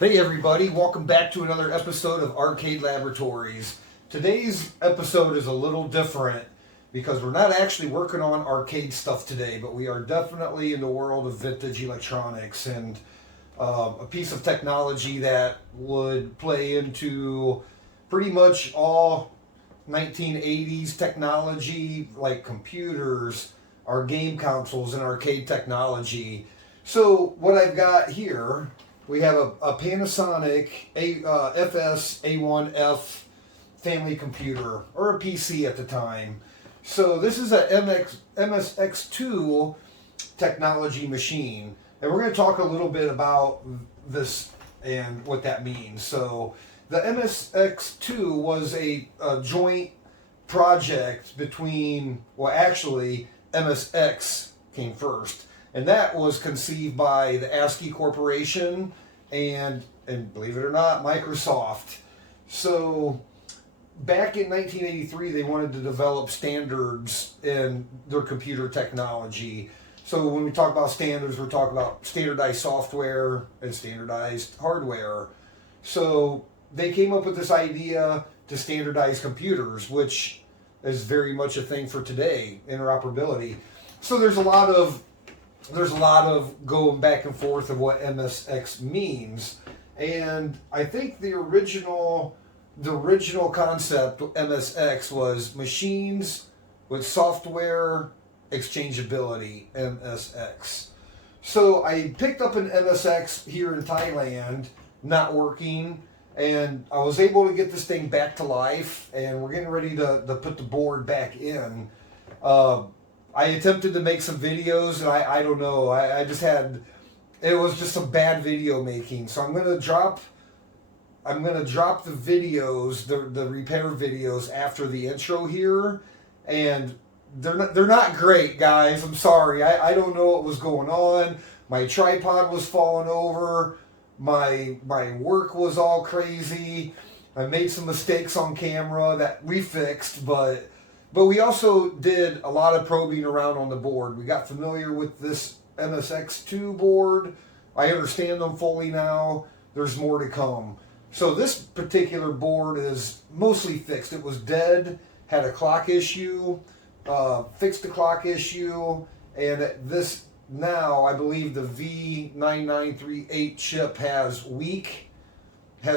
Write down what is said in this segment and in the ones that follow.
Hey everybody, welcome back to another episode of Arcade Laboratories. Today's episode is a little different because we're not actually working on arcade stuff today, but we are definitely in the world of vintage electronics and a piece of technology that would play into pretty much all 1980s technology like computers, our game consoles, and arcade technology. So what I've got here, we have a Panasonic FS-A1F family computer, or a PC at the time. So this is a MSX2 technology machine. And we're going to talk a little bit about this and what that means. So the MSX2 was a joint project between, well actually MSX came first. And that was conceived by the ASCII Corporation and believe it or not, Microsoft. So back in 1983, they wanted to develop standards in their computer technology. So when we talk about standards, we're talking about standardized software and standardized hardware. So they came up with this idea to standardize computers, which is very much a thing for today, interoperability. So there's a lot of going back and forth of what MSX means, and I think the original concept of MSX was machines with software exchangeability, MSX. So I picked up an MSX here in Thailand, not working, and I was able to get this thing back to life, and we're getting ready to put the board back in. I attempted to make some videos, and I don't know, it was just some bad video making. So I'm gonna drop the videos, the repair videos after the intro here, and they're not great, guys. I'm sorry. I don't know what was going on. My tripod was falling over. My work was all crazy. I made some mistakes on camera that we fixed, but we also did a lot of probing around on the board. We got familiar with this MSX2 board. I understand them fully now. There's more to come. So this particular board is mostly fixed. It was dead, had a clock issue, fixed the clock issue, and this now, I believe the V9938 chip has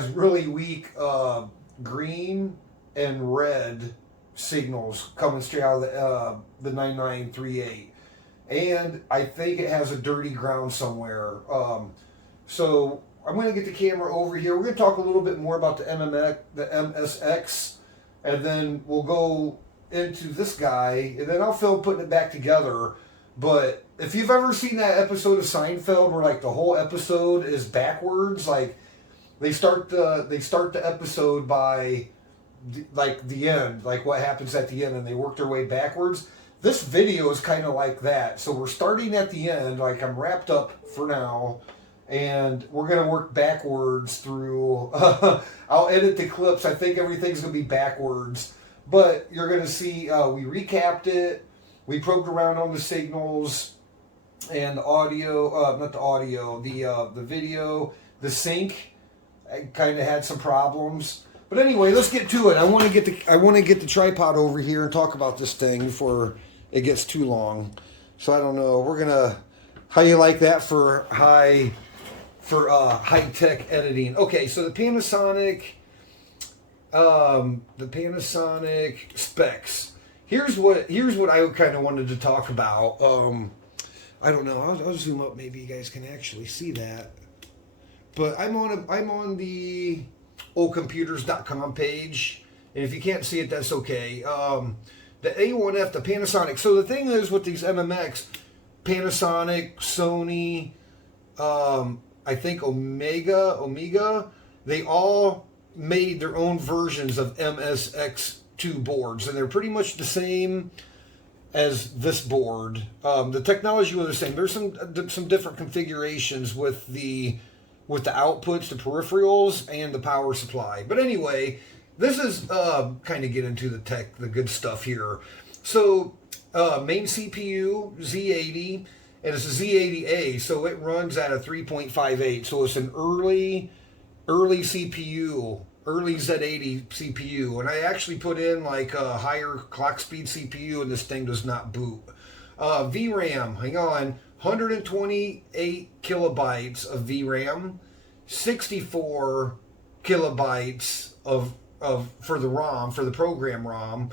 really weak green and red signals coming straight out of the 9938, and I think it has a dirty ground somewhere. So I'm going to get the camera over here. We're going to talk a little bit more about the MSX, and then we'll go into this guy, and then I'll film putting it back together. But if you've ever seen that episode of Seinfeld where like the whole episode is backwards, like they start the episode by like the end, like what happens at the end, and they work their way backwards. This video is kind of like that. So we're starting at the end, like I'm wrapped up for now, and we're gonna work backwards through. I'll edit the clips. I think everything's gonna be backwards, but you're gonna see we recapped it, we probed around on the signals and the audio, not the audio, the video, the sync. I kind of had some problems. But anyway, let's get to it. I want to get the tripod over here and talk about this thing before it gets too long. So I don't know. We're gonna. How you like that for high tech editing? Okay, so the Panasonic specs. Here's what I kind of wanted to talk about. I don't know. I'll zoom up. Maybe you guys can actually see that. But I'm on the oldcomputers.com page, and if you can't see it, that's okay. The A1F, the Panasonic. So the thing is with these MMX, Panasonic, Sony, I think Omega, they all made their own versions of MSX2 boards, and they're pretty much the same as this board. The technology was the same. There's some different configurations with the outputs, the peripherals, and the power supply. But anyway, this is kind of get into the good stuff here. So main CPU, Z80, and it's a Z80A, so it runs at a 3.58. So it's an early early CPU, early Z80 CPU, and I actually put in like a higher clock speed CPU, and this thing does not boot. VRAM, hang on, 128 kilobytes of VRAM, 64 kilobytes of for the ROM, for the program ROM.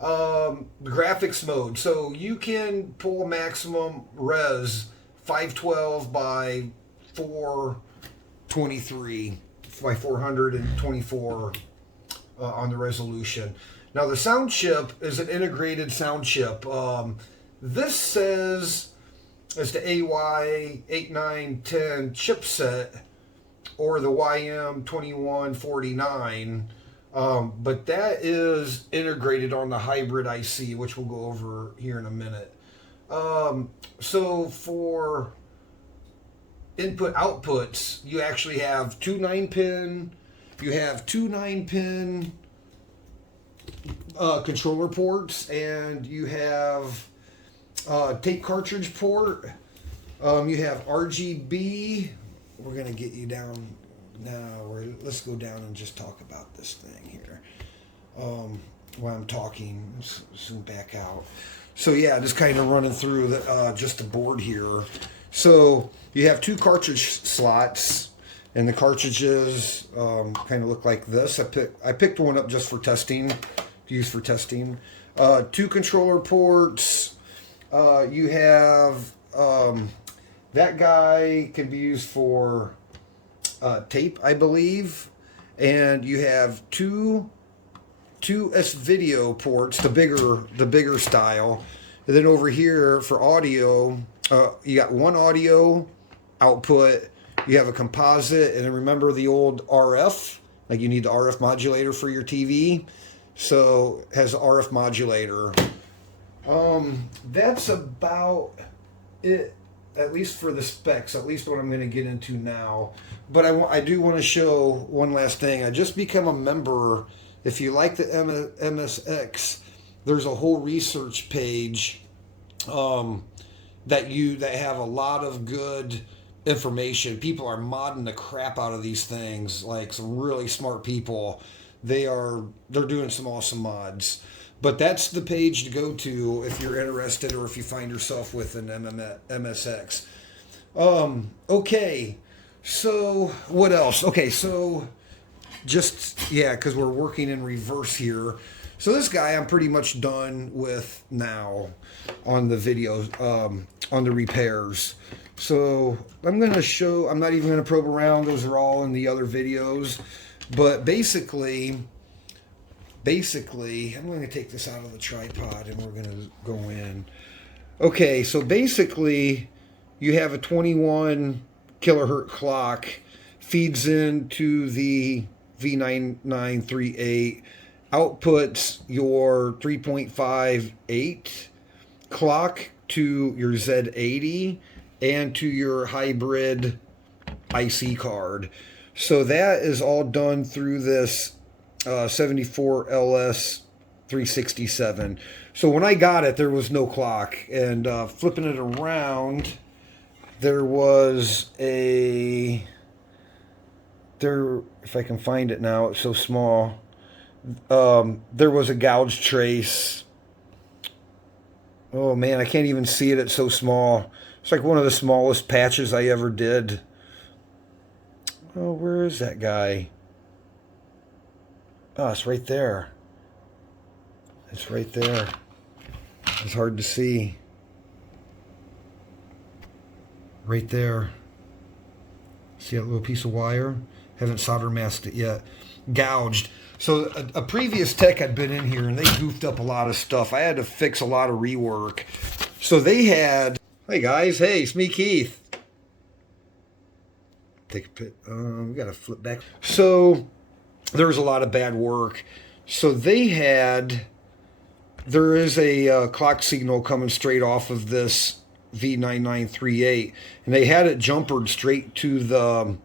Graphics mode, so you can pull maximum res 512 by 423 by 424 on the resolution. Now the sound chip is an integrated sound chip. This says it's the AY8910 chipset or the YM2149. But that is integrated on the hybrid IC, which we'll go over here in a minute. So for input outputs, you actually have two 9-pin, controller ports, and you have tape cartridge port. You have RGB. We're gonna get you down now. Let's go down and just talk about this thing here. While I'm talking, let's zoom back out. So yeah, just kind of running through the just the board here. So you have two cartridge slots, and the cartridges kind of look like this. I picked one up just for testing, to use for testing. Two controller ports. You have that guy can be used for tape, I believe, and you have two S-video ports, the bigger style, and then over here for audio, you got one audio output. You have a composite, and then remember the old RF, like you need the RF modulator for your TV, so it has RF modulator. That's about it, at least for the specs, at least what I'm going to get into now. But I do want to show one last thing. I just become a member. If you like the MSX, there's a whole research page that have a lot of good information. People are modding the crap out of these things, like some really smart people. They're doing some awesome mods. But that's the page to go to if you're interested, or if you find yourself with an MSX. Okay, so what else? Okay, so because we're working in reverse here. So this guy I'm pretty much done with now on the videos, on the repairs. So I'm not even going to probe around. Those are all in the other videos. But basically, I'm going to take this out of the tripod and we're going to go in. Okay, so basically, you have a 21 kilohertz clock, feeds into the V9938, outputs your 3.58 clock to your Z80 and to your hybrid IC card. So that is all done through this 74LS 367. So when I got it, there was no clock, and flipping it around, there was if I can find it now, it's so small. There was a gouge trace. Oh man, I can't even see it. It's so small. It's like one of the smallest patches I ever did. Oh, where is that guy? Oh, it's right there. It's right there. It's hard to see. Right there. See that little piece of wire? Haven't solder masked it yet. Gouged. So a previous tech had been in here and they goofed up a lot of stuff. I had to fix a lot of rework. So they had... Hey guys, hey, it's me, Keith. Take a pit. We gotta flip back. So there was a lot of bad work. So there is a clock signal coming straight off of this V9938, and they had it jumpered straight to the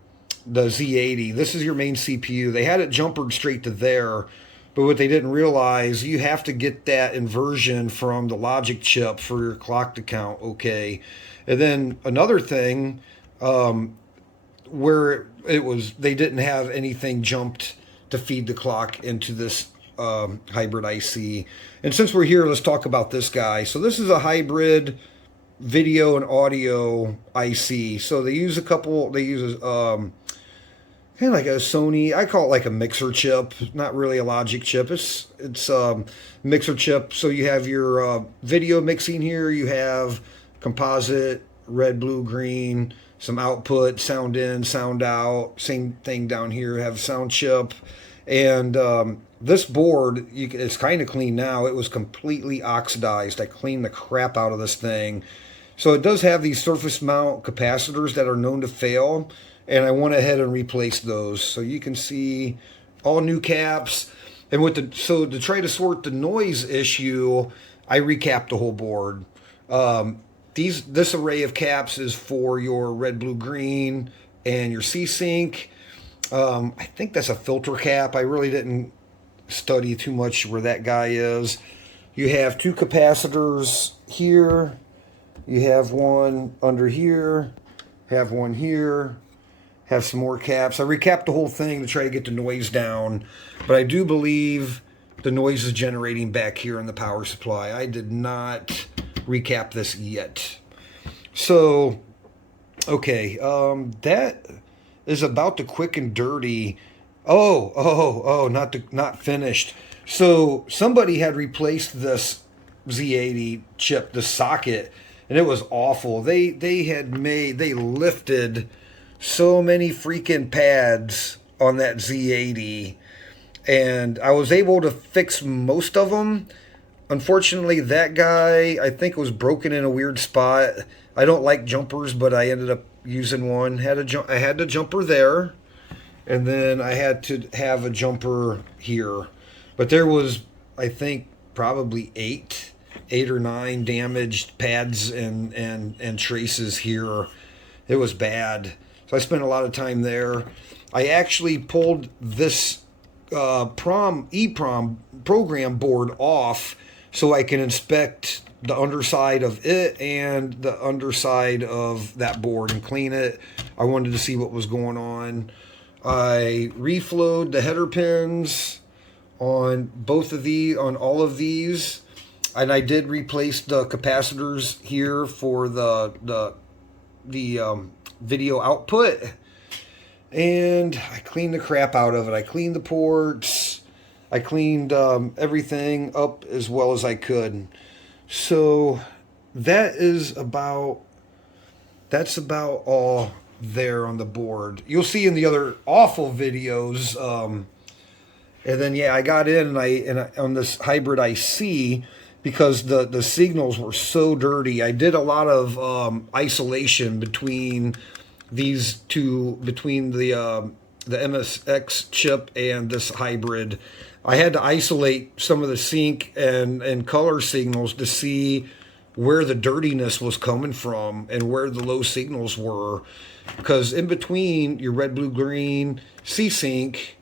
Z80. This is your main CPU. They had it jumpered straight to there, but what they didn't realize, you have to get that inversion from the logic chip for your clock to count okay. And then another thing, where it was, they didn't have anything jumped to feed the clock into this hybrid IC. And since we're here, let's talk about this guy. So this is a hybrid video and audio IC. So they use kind of like a Sony, I call it like a mixer chip, not really a logic chip. It's mixer chip. So you have your video mixing here, you have composite, red, blue, green, some output, sound in, sound out, same thing down here, have sound chip. And this board, it's kind of clean now. It was completely oxidized. I cleaned the crap out of this thing. So it does have these surface mount capacitors that are known to fail, and I went ahead and replaced those. So you can see all new caps. And so to try to sort the noise issue, I recapped the whole board. This array of caps is for your red, blue, green, and your C-Sync. I think that's a filter cap. I really didn't study too much where that guy is. You have two capacitors here. You have one under here. Have one here. Have some more caps. I recapped the whole thing to try to get the noise down. But I do believe the noise is generating back here in the power supply. I did not recap this yet. So, okay. That is about the quick and dirty. Not finished. So somebody had replaced this Z80 chip, the socket, and it was awful. They lifted so many freaking pads on that Z80, and I was able to fix most of them. Unfortunately, that guy, I think, was broken in a weird spot. I don't like jumpers, but I ended up using one. I had the jumper there, and then I had to have a jumper here. But there was, I think, probably eight or nine damaged pads and traces here. It was bad. So I spent a lot of time there. I actually pulled this EEPROM program board off so I can inspect the underside of it and the underside of that board and clean it. I wanted to see what was going on. I reflowed the header pins on all of these, and I did replace the capacitors here for the video output, and I cleaned the crap out of it. I cleaned the ports. I cleaned everything up as well as I could. So that's about all there on the board. You'll see in the other awful videos. And then I got in and I on this hybrid IC, because the signals were so dirty. I did a lot of isolation between these two, between the MSX chip and this hybrid. I had to isolate some of the sync and color signals to see where the dirtiness was coming from and where the low signals were. Because in between your red, blue, green, C-Sync,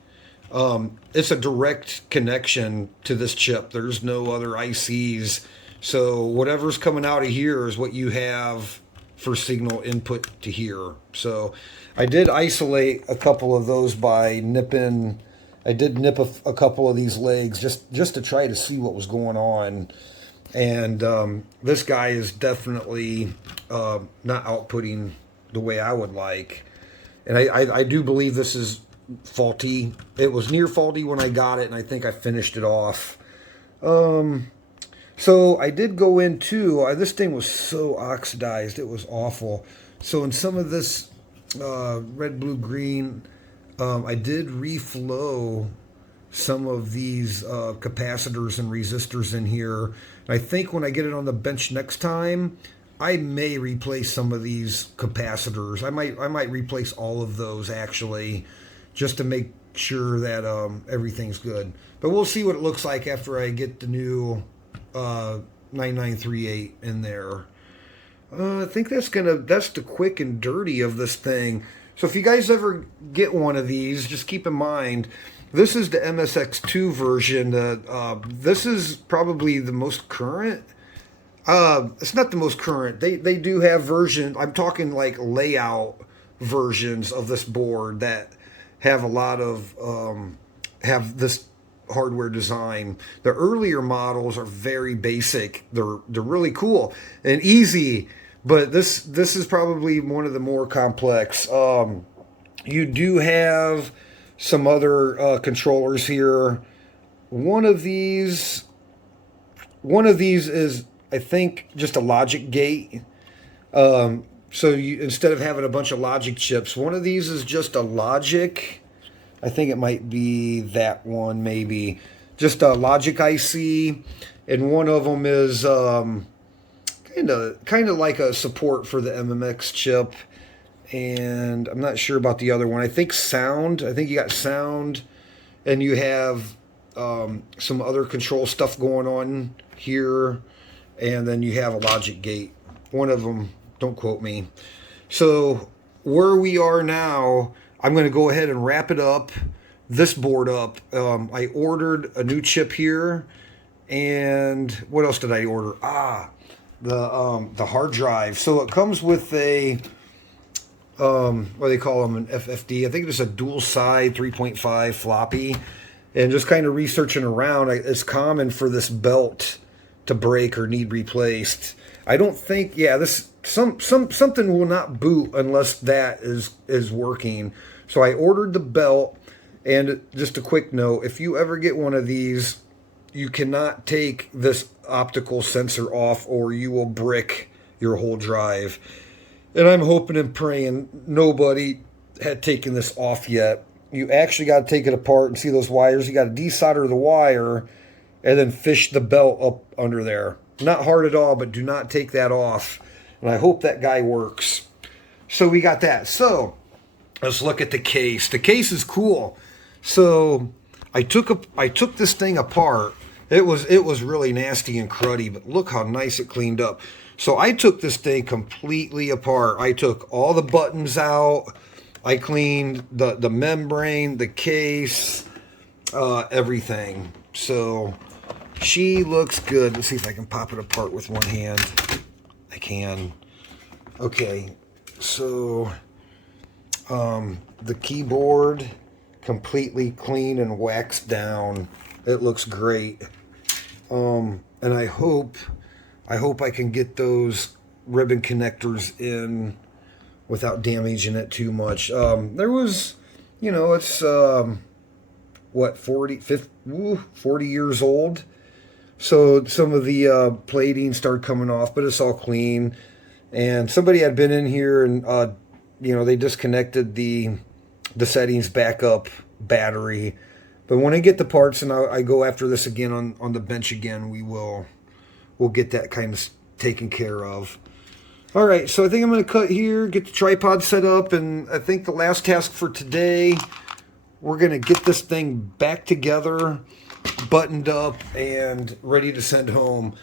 it's a direct connection to this chip. There's no other ICs. So whatever's coming out of here is what you have for signal input to here. So I did isolate a couple of those by nipping. I did nip a couple of these legs just to try to see what was going on. And this guy is definitely not outputting the way I would like. And I do believe this is faulty. It was near faulty when I got it, and I think I finished it off. So I did go into, this thing was so oxidized, it was awful. So in some of this red, blue, green, I did reflow some of these capacitors and resistors in here. And I think when I get it on the bench next time, I may replace some of these capacitors. I might replace all of those actually, just to make sure that everything's good. But we'll see what it looks like after I get the new 9938 in there. I think that's the quick and dirty of this thing. So if you guys ever get one of these, just keep in mind, this is the MSX2 version. This is probably the most current. It's not the most current. They do have version. I'm talking like layout versions of this board that have a lot of have this hardware design. The earlier models are very basic. They're really cool and easy, but this is probably one of the more complex. You do have some other controllers here. One of these is, I think, just a logic gate. So you, instead of having a bunch of logic chips, one of these is just a logic. I think it might be that one, maybe. Just a logic IC. And one of them is kind of like a support for the MMX chip. And I'm not sure about the other one. I think sound. I think you got sound. And you have some other control stuff going on here. And then you have a logic gate. One of them, don't quote me. So where we are now, I'm going to go ahead and wrap it up, this board up. I ordered a new chip here. And what else did I order? The hard drive. So it comes with a, what do they call them, an FFD. I think it's a dual side 3.5 floppy. And just kind of researching around, it's common for this belt to break or need replaced. I don't think, yeah, this something will not boot unless that is working. So I ordered the belt, and just a quick note, if you ever get one of these, you cannot take this optical sensor off or you will brick your whole drive. And I'm hoping and praying nobody had taken this off yet. You actually got to take it apart and see those wires. You got to desolder the wire and then fish the belt up under there. Not hard at all, but do not take that off. And I hope that guy works. So we got that. So let's look at the case. The case is cool. So I took this thing apart. It was really nasty and cruddy, but look how nice it cleaned up. So I took this thing completely apart. I took all the buttons out. I cleaned the membrane, the case, everything. So she looks good. Let's see if I can pop it apart with one hand. I can. Okay, so the keyboard completely clean and waxed down. It looks great. And I hope I can get those ribbon connectors in without damaging it too much. There was, you know, it's what, 40 years old. So some of the plating started coming off, but it's all clean. And somebody had been in here and, you know, they disconnected the settings backup battery. But when I get the parts and I go after this again on the bench again, we'll get that kind of taken care of. All right, so I think I'm going to cut here, get the tripod set up, and I think the last task for today, we're going to get this thing back together, buttoned up, and ready to send home.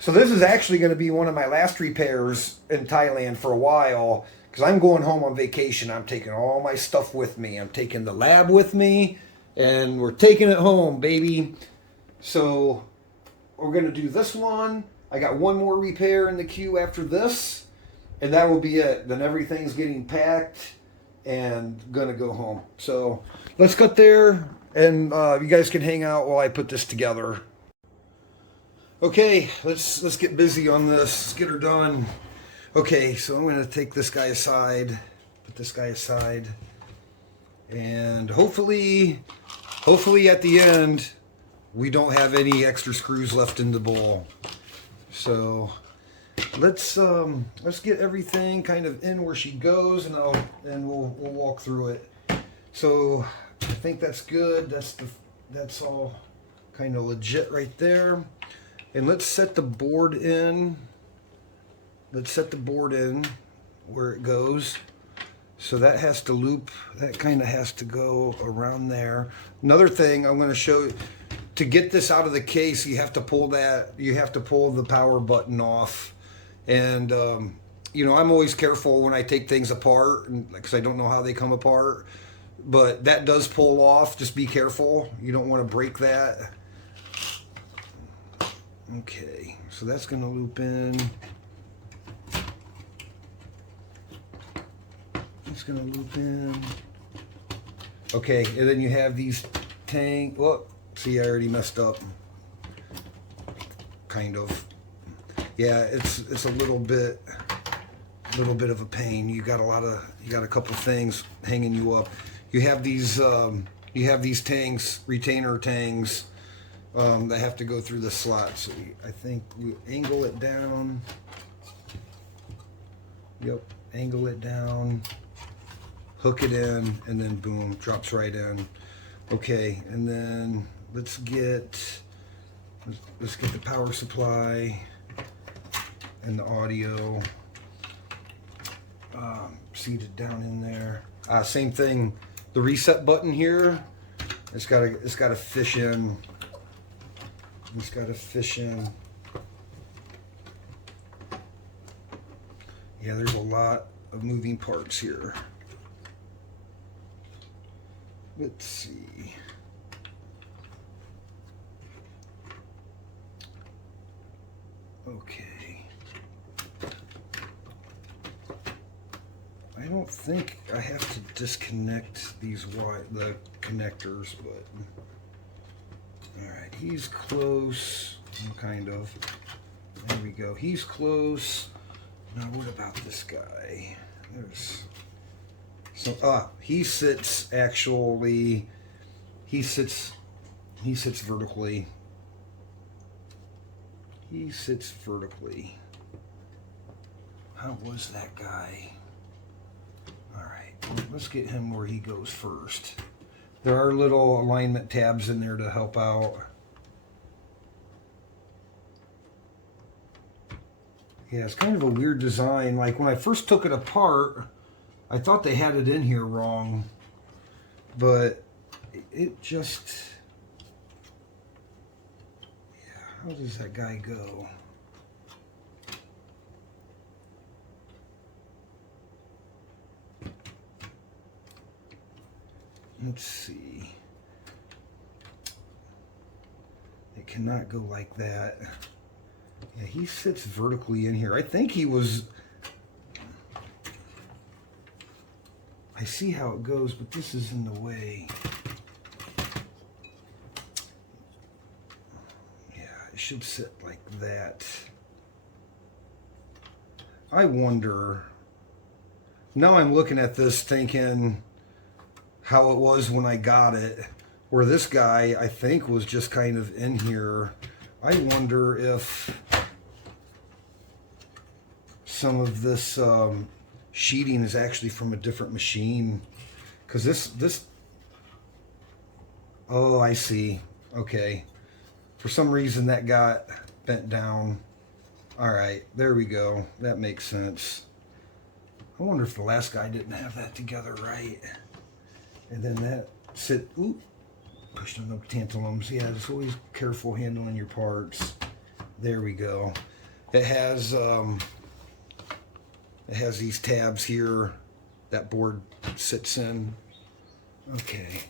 So this is actually going to be one of my last repairs in Thailand for a while, because I'm going home on vacation. I'm taking all my stuff with me. I'm taking the lab with me, and we're taking it home, baby. So we're going to do this one. I got one more repair in the queue after this, and that will be it. Then everything's getting packed and going to go home. So let's get there, and you guys can hang out while I put this together. Okay, let's get busy on this. Let's get her done. Okay, so I'm going to take this guy aside, put this guy aside, and hopefully at the end we don't have any extra screws left in the bowl. So let's get everything kind of in where she goes, and we'll walk through it. So I think that's good. That's all kind of legit right there. And let's set the board in. Let's set the board in where it goes. So that has to loop. That kind of has to go around there. Another thing I'm going to show you, to get this out of the case, you have to pull that. You have to pull the power button off. And you know, I'm always careful when I take things apart, because I don't know how they come apart. But that does pull off. Just be careful. You don't want to break that. Okay, so that's going to loop in. it's gonna loop in. Okay, and then you have these tank. Oh, see, I already messed up. Kind of. Yeah, it's a little bit of a pain. You got a couple things hanging you up. You have these tanks, retainer tanks, that have to go through the slot. So I think we angle it down. Yep, angle it down, hook it in, and then boom, drops right in. Okay, and then let's get the power supply and the audio seated down in there. Same thing. The reset button here, it's got to fish in. It's got to fish in. Yeah, there's a lot of moving parts here. Let's see. Okay. I don't think I have to disconnect the connectors, but all right, he's close, kind of. There we go. He's close. Now what about this guy? There's so he sits vertically. He sits vertically. How was that guy? All right, let's get him where he goes first. There are little alignment tabs in there to help out. Yeah, it's kind of a weird design. Like when I first took it apart, I thought they had it in here wrong, but it just, yeah, how does that guy go? Let's see. It cannot go like that. Yeah, he sits vertically in here. I think he was... I see how it goes, but this is in the way. Yeah, it should sit like that. I wonder... Now I'm looking at this thinking how it was when I got it, where this guy, I think, was just kind of in here. I wonder if some of this sheeting is actually from a different machine, because this oh, I see. Okay, for some reason that got bent down. All right, there we go. That makes sense. I wonder if the last guy didn't have that together right. And then that pushed on the tantalums. Yeah, just always careful handling your parts. There we go. It has these tabs here that board sits in. Okay,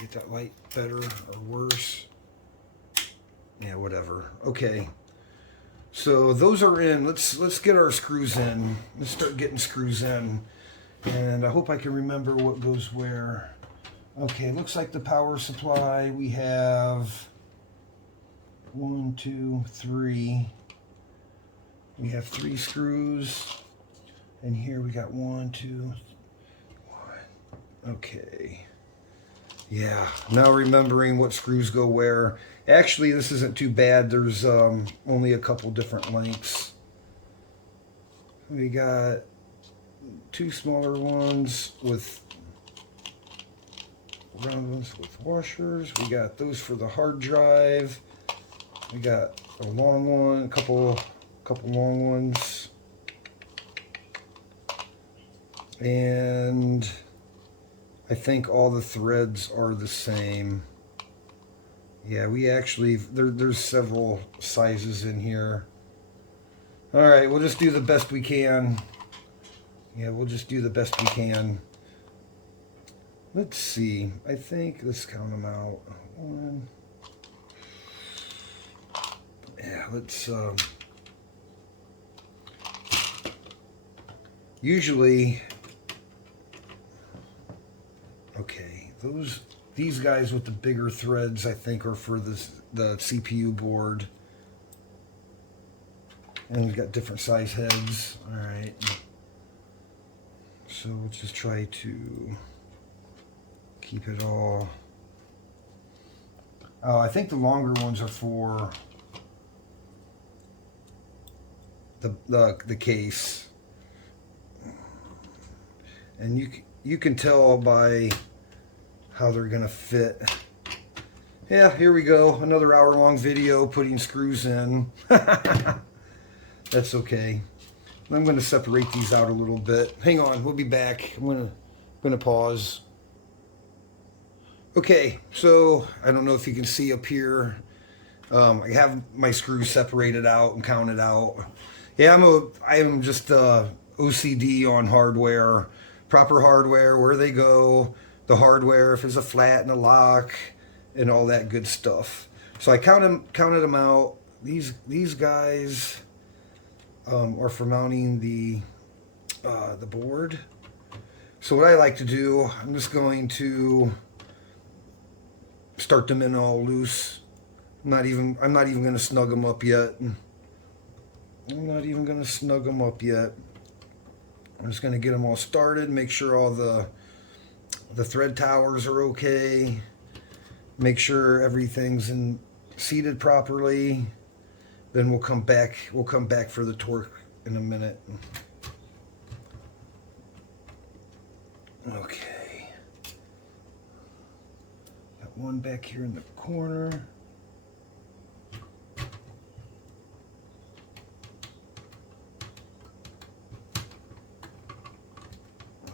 get that light better or worse. Yeah, whatever. Okay, so those are in. Let's get our screws in. Let's start getting screws in, and I hope I can remember what goes where. Okay, looks like the power supply, we have 1, 2, 3. We have 3 screws. And here we got 1, 2, 1. Okay. Yeah, now remembering what screws go where. Actually, this isn't too bad. There's only a couple different lengths. We got 2 smaller ones with round ones with washers. We got those for the hard drive. We got a long one, a couple long ones, and I think all the threads are the same. Yeah, we actually there's several sizes in here. All right, we'll just do the best we can. Yeah, we'll just do the best we can. Let's see. I think, let's count them out. 1. Yeah, let's, usually Okay, these guys with the bigger threads, I think, are for the CPU board. And we've got different size heads. All right. So let's just try to keep it all. Oh, I think the longer ones are for the case. And you can tell by how they're gonna fit. Yeah, here we go. Another hour-long video putting screws in. That's okay. I'm going to separate these out a little bit. Hang on, we'll be back. I'm going to pause. Okay, so I don't know if you can see up here. I have my screws separated out and counted out. Yeah, I am just OCD on hardware, proper hardware, where they go, the hardware, if there's a flat and a lock, and all that good stuff. So I counted them out. These guys are for mounting the board. So what I like to do, I'm just going to start them in all loose. I'm not even going to snug them up yet. I'm not even going to snug them up yet. I'm just going to get them all started, make sure all the thread towers are okay, make sure everything's seated properly. Then we'll come back for the torque in a minute. Okay. Got one back here in the corner.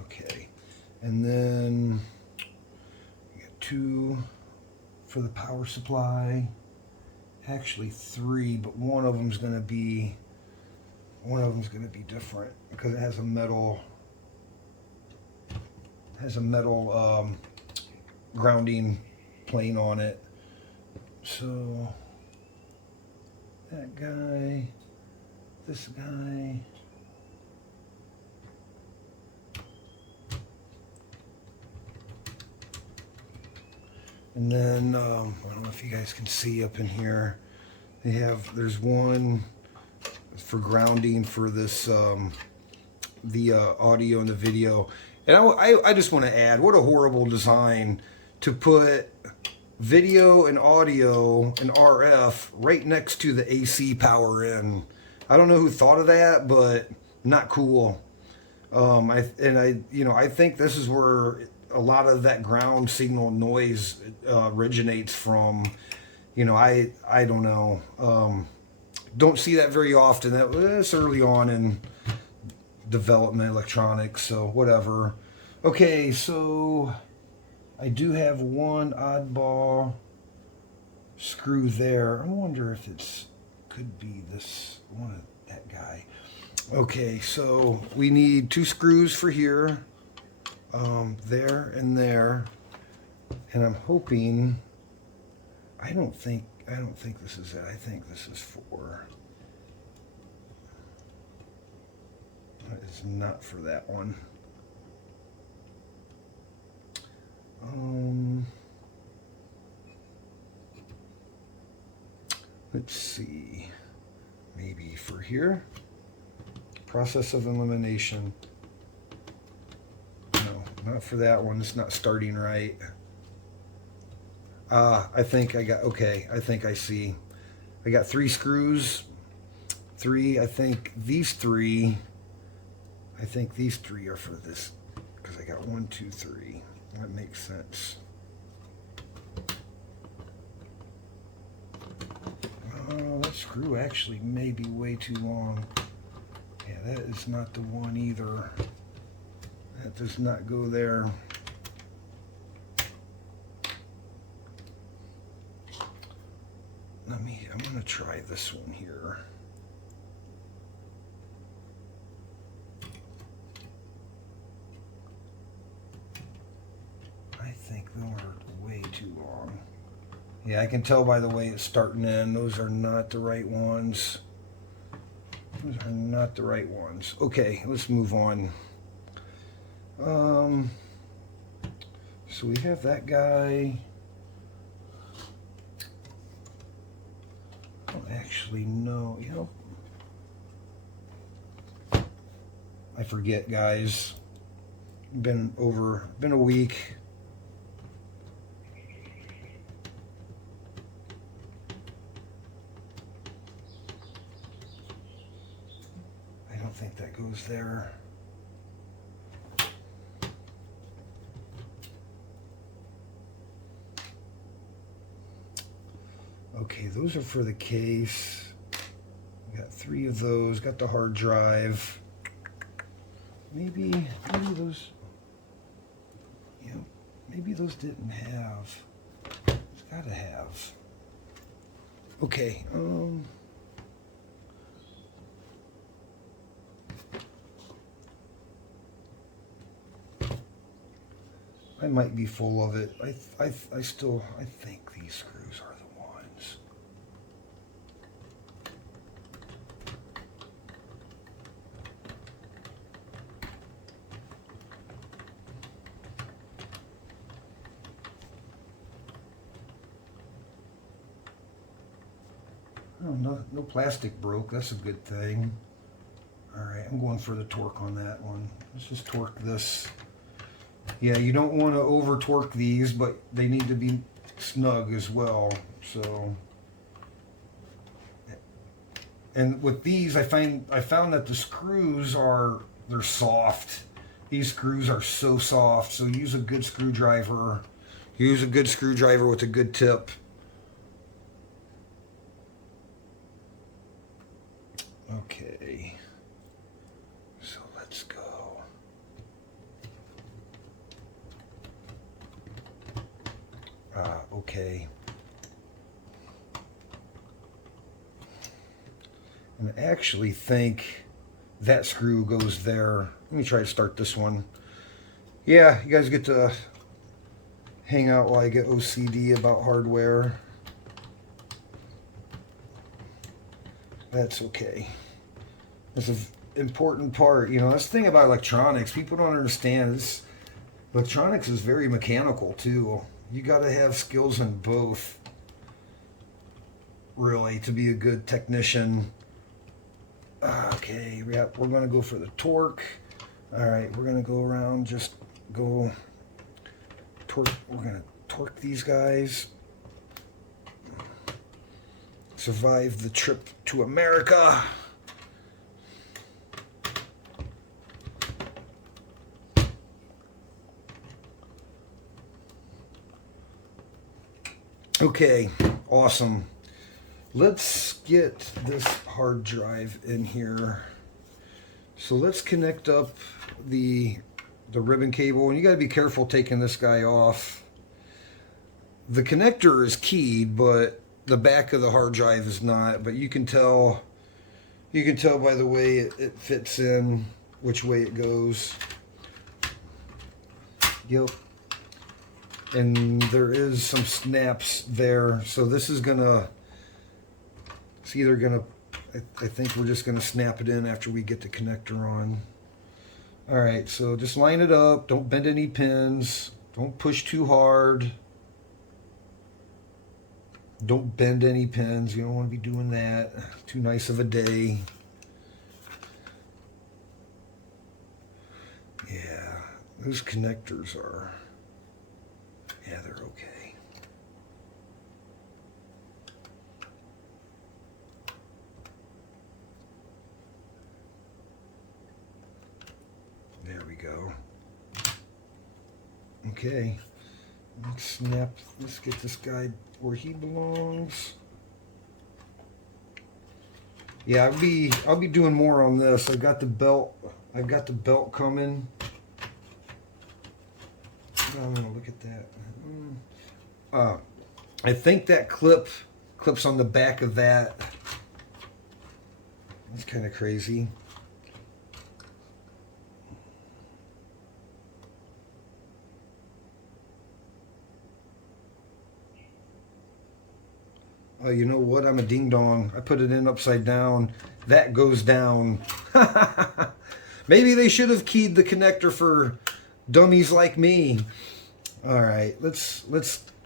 Okay. And then we got two for the power supply. Actually three, but one of them's going to be different because it has a metal grounding plane on it. So that guy, this guy, and then I don't know if you guys can see up in here, there's one for grounding for this the audio and the video. And I just want to add, what a horrible design to put video and audio and RF right next to the AC power in. I don't know who thought of that, but not cool. I think this is where a lot of that ground signal noise originates from. I don't know. Don't see that very often. That's early on in development electronics, so whatever. Okay, so I do have one oddball screw there. I wonder if could be this one of that guy. Okay, so we need two screws for here, there and there, and I'm hoping. I don't think this is it. I think this is for. It's not for that one. Let's see. Maybe for here. Process of elimination. No, not for that one. It's not starting right. I think I got, okay, I think I see. I got three screws. I think these three are for this, because I got 1, 2, 3. That makes sense. Oh, that screw actually may be way too long. Yeah, that is not the one either. That does not go there. I'm going to try this one here. I think those are way too long. Yeah, I can tell by the way it's starting in. Those are not the right ones. Those are not the right ones. Okay, let's move on. So So we have that guy. I don't actually know, you know. I forget, guys. Been a week. I don't think that goes there. Okay, those are for the case. We got 3 of those. Got the hard drive. Maybe those. Yeah, maybe those didn't have. It's got to have. Okay. I might be full of it. I think these screws are the ones. Oh, no plastic broke. That's a good thing. All right, I'm going for the torque on that one. Let's just torque this. Yeah, you don't want to over torque these, but they need to be snug as well. So, and with these, I found that the screws they're soft. These screws are so soft. So use a good screwdriver. Use a good screwdriver with a good tip. Okay. So let's go. Okay. And I actually think that screw goes there. Let me try to start this one. Yeah, you guys get to hang out while I get OCD about hardware. That's okay. That's an important part. You know, that's the thing about electronics. People don't understand this. Electronics is very mechanical too. You got to have skills in both, really, to be a good technician. Okay, we're going to go for the torque. All right, we're going to go around, just go torque. We're going to torque these guys. Survive the trip to America. Okay, awesome. Let's get this hard drive in here. So let's connect up the ribbon cable, and you got to be careful taking this guy off. The connector is keyed, but the back of the hard drive is not. But you can tell by the way it fits in which way it goes. Yep. And there is some snaps there, so this is gonna, it's either gonna, I think we're just gonna snap it in after we get the connector on. All right, so just line it up, don't bend any pins, don't push too hard, don't bend any pins, you don't want to be doing that, too nice of a day. Yeah, those connectors are, yeah, they're okay. There we go. Okay. Let's get this guy where he belongs. Yeah, I'll be doing more on this. I've got the belt coming. I'm gonna look at that. I think that clips on the back of that. That's kind of crazy. Oh, you know what? I'm a ding dong. I put it in upside down. That goes down. Maybe they should have keyed the connector for dummies like me. All right, let's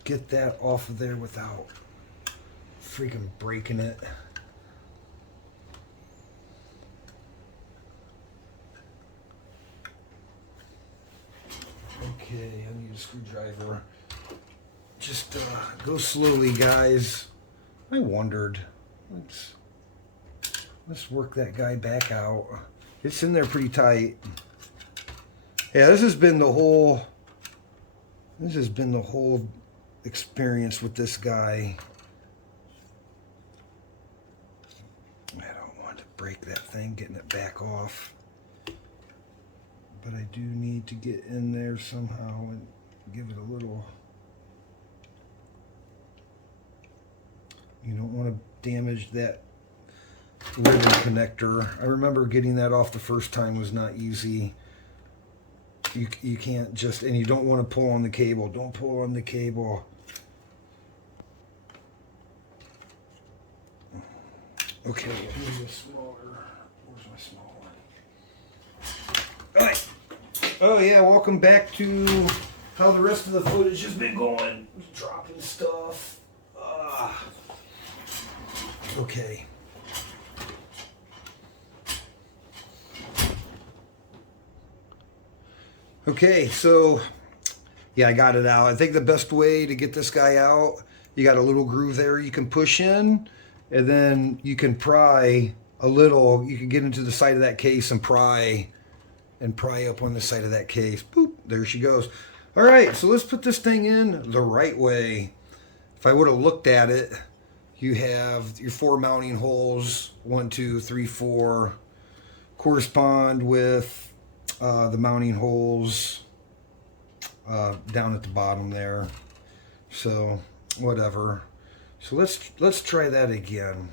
get that off of there without freaking breaking it. Okay, I need a screwdriver. Just go slowly, guys. I wondered. Let's work that guy back out. It's in there pretty tight. Yeah, this has been the whole experience with this guy. I don't want to break that thing, getting it back off. But I do need to get in there somehow and give it a little. You don't want to damage that ribbon connector. I remember getting that off the first time was not easy. You can't just, and you don't want to pull on the cable. Don't pull on the cable. Okay, here's a smaller. Where's my small one? All right. Oh yeah, welcome back to how the rest of the footage has been going. Dropping stuff. Okay. Okay, so yeah, I got it out. I think the best way to get this guy out, you got a little groove there you can push in, and then you can pry a little. You can get into the side of that case and pry up on the side of that case. Boop, there she goes. All right, so let's put this thing in the right way. If I would have looked at it, you have your 4 mounting holes, 1, 2, 3, 4, correspond with the mounting holes down at the bottom there. So whatever. So let's try that again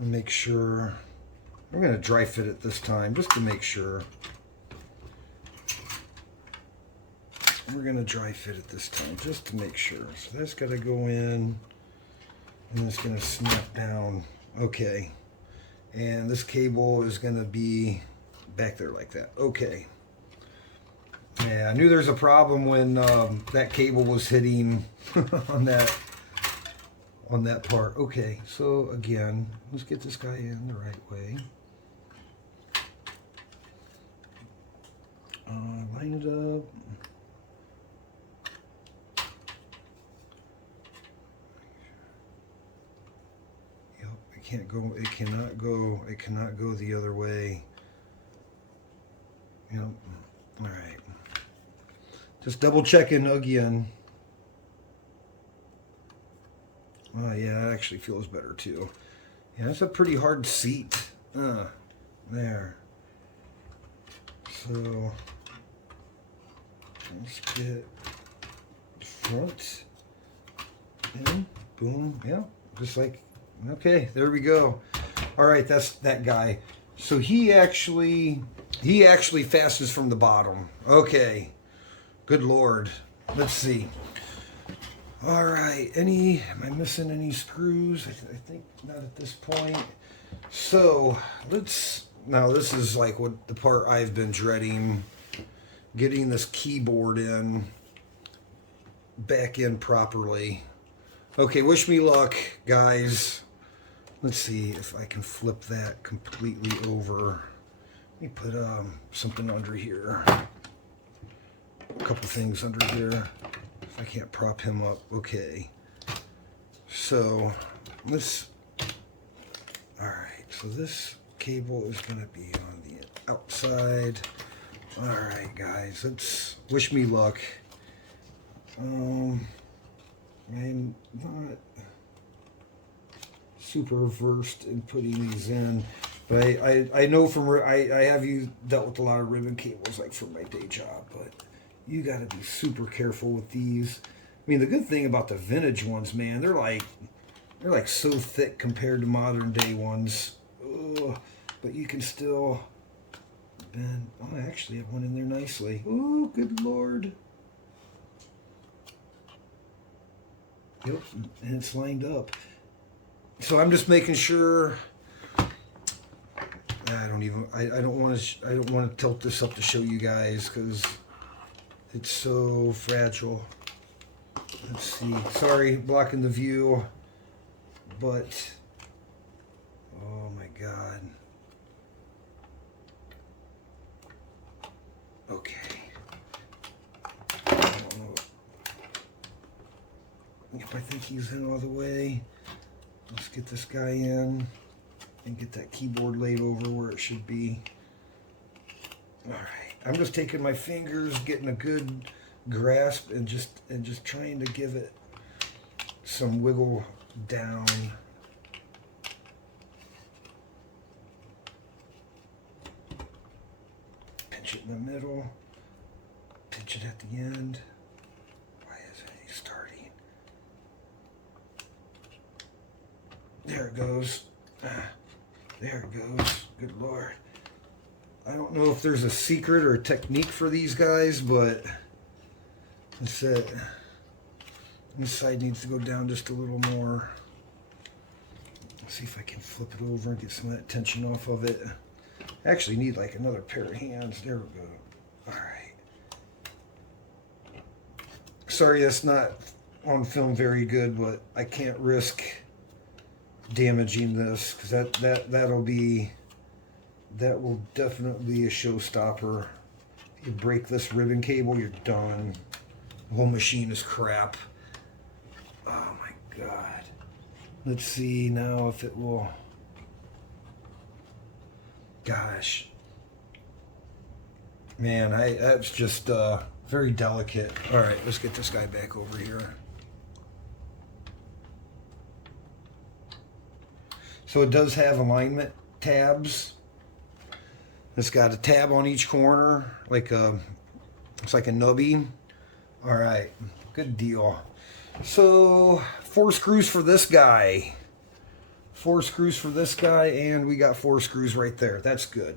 and make sure. I'm going to dry fit it this time just to make sure. We're going to dry fit it this time just to make sure. So that's got to go in and it's going to snap down. Okay. And this cable is going to be back there like that. Okay. Yeah, I knew there's a problem when that cable was hitting on that part. Okay, so again, let's get this guy in the right way. Line it up. Yep, it can't go. It cannot go. It cannot go the other way. Yep. All right. Just double checking again. Oh yeah, that actually feels better too. Yeah, that's a pretty hard seat. There. So let's get the front in. Boom. Yeah, just like, okay, there we go. All right, that's that guy. So he actually fastens from the bottom. Okay. Good Lord. Let's see. All right. Am I missing any screws? I think not at this point. So now this is like what the part I've been dreading. Getting this keyboard back in properly. Okay, wish me luck, guys. Let's see if I can flip that completely over. Let me put something under here. A couple things under here. If I can't prop him up, okay. So all right, so this cable is going to be on the outside. All right, guys, let's wish me luck. I'm not super versed in putting these in, but I know from I have dealt with a lot of ribbon cables like from my day job, but you got to be super careful with these. I mean, the good thing about the vintage ones, man, they're like so thick compared to modern day ones. Ugh, but you can still bend. Oh, actually, it went in there nicely. Oh, good Lord. Yep, and it's lined up. So I'm just making sure. I don't want to tilt this up to show you guys because It's so fragile. Let's see. Sorry, blocking the view, but oh my God. Okay. I don't know if I think he's in all the way. Let's get this guy in and get that keyboard laid over where it should be. All right. I'm just taking my fingers, getting a good grasp, and just trying to give it some wiggle down. Pinch it in the middle. Pinch it at the end. Why isn't he starting? There it goes. There it goes. Good Lord. I don't know if there's a secret or a technique for these guys, but that's it. This side needs to go down just a little more. Let's see if I can flip it over and get some of that tension off of it. I actually need like another pair of hands. There we go. All right. Sorry that's not on film very good, but I can't risk damaging this because that will definitely be a showstopper. If you break this ribbon cable, you're done. The whole machine is crap. Oh my God. Let's see now if it will. Gosh. Man, that's just very delicate. All right, let's get this guy back over here. So it does have alignment tabs. It's got a tab on each corner, like it's like a nubby. All right, good deal. So 4 screws for this guy. 4 screws for this guy, and we got 4 screws right there. That's good.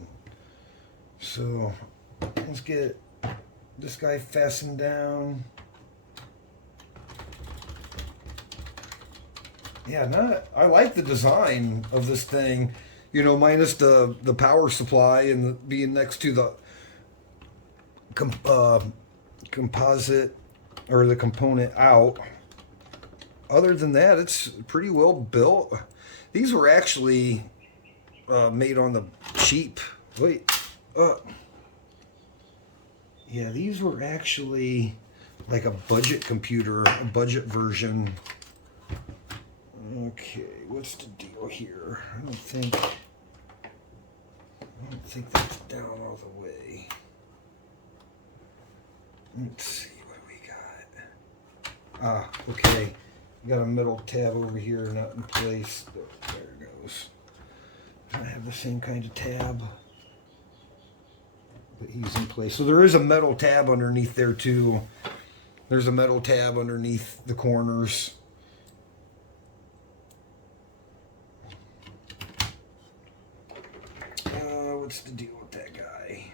So let's get this guy fastened down. Yeah, I like the design of this thing. You know, minus the power supply and being next to the composite or the component out. Other than that, it's pretty well built. These were actually made on the cheap. Wait. Yeah, these were actually like a budget computer, a budget version. Okay, what's the deal here? I don't think that's down all the way. Let's see what we got. Okay. Got a metal tab over here, not in place. There it goes. I have the same kind of tab, but he's in place. So there is a metal tab underneath there too. There's a metal tab underneath the corners. What's the deal with that guy?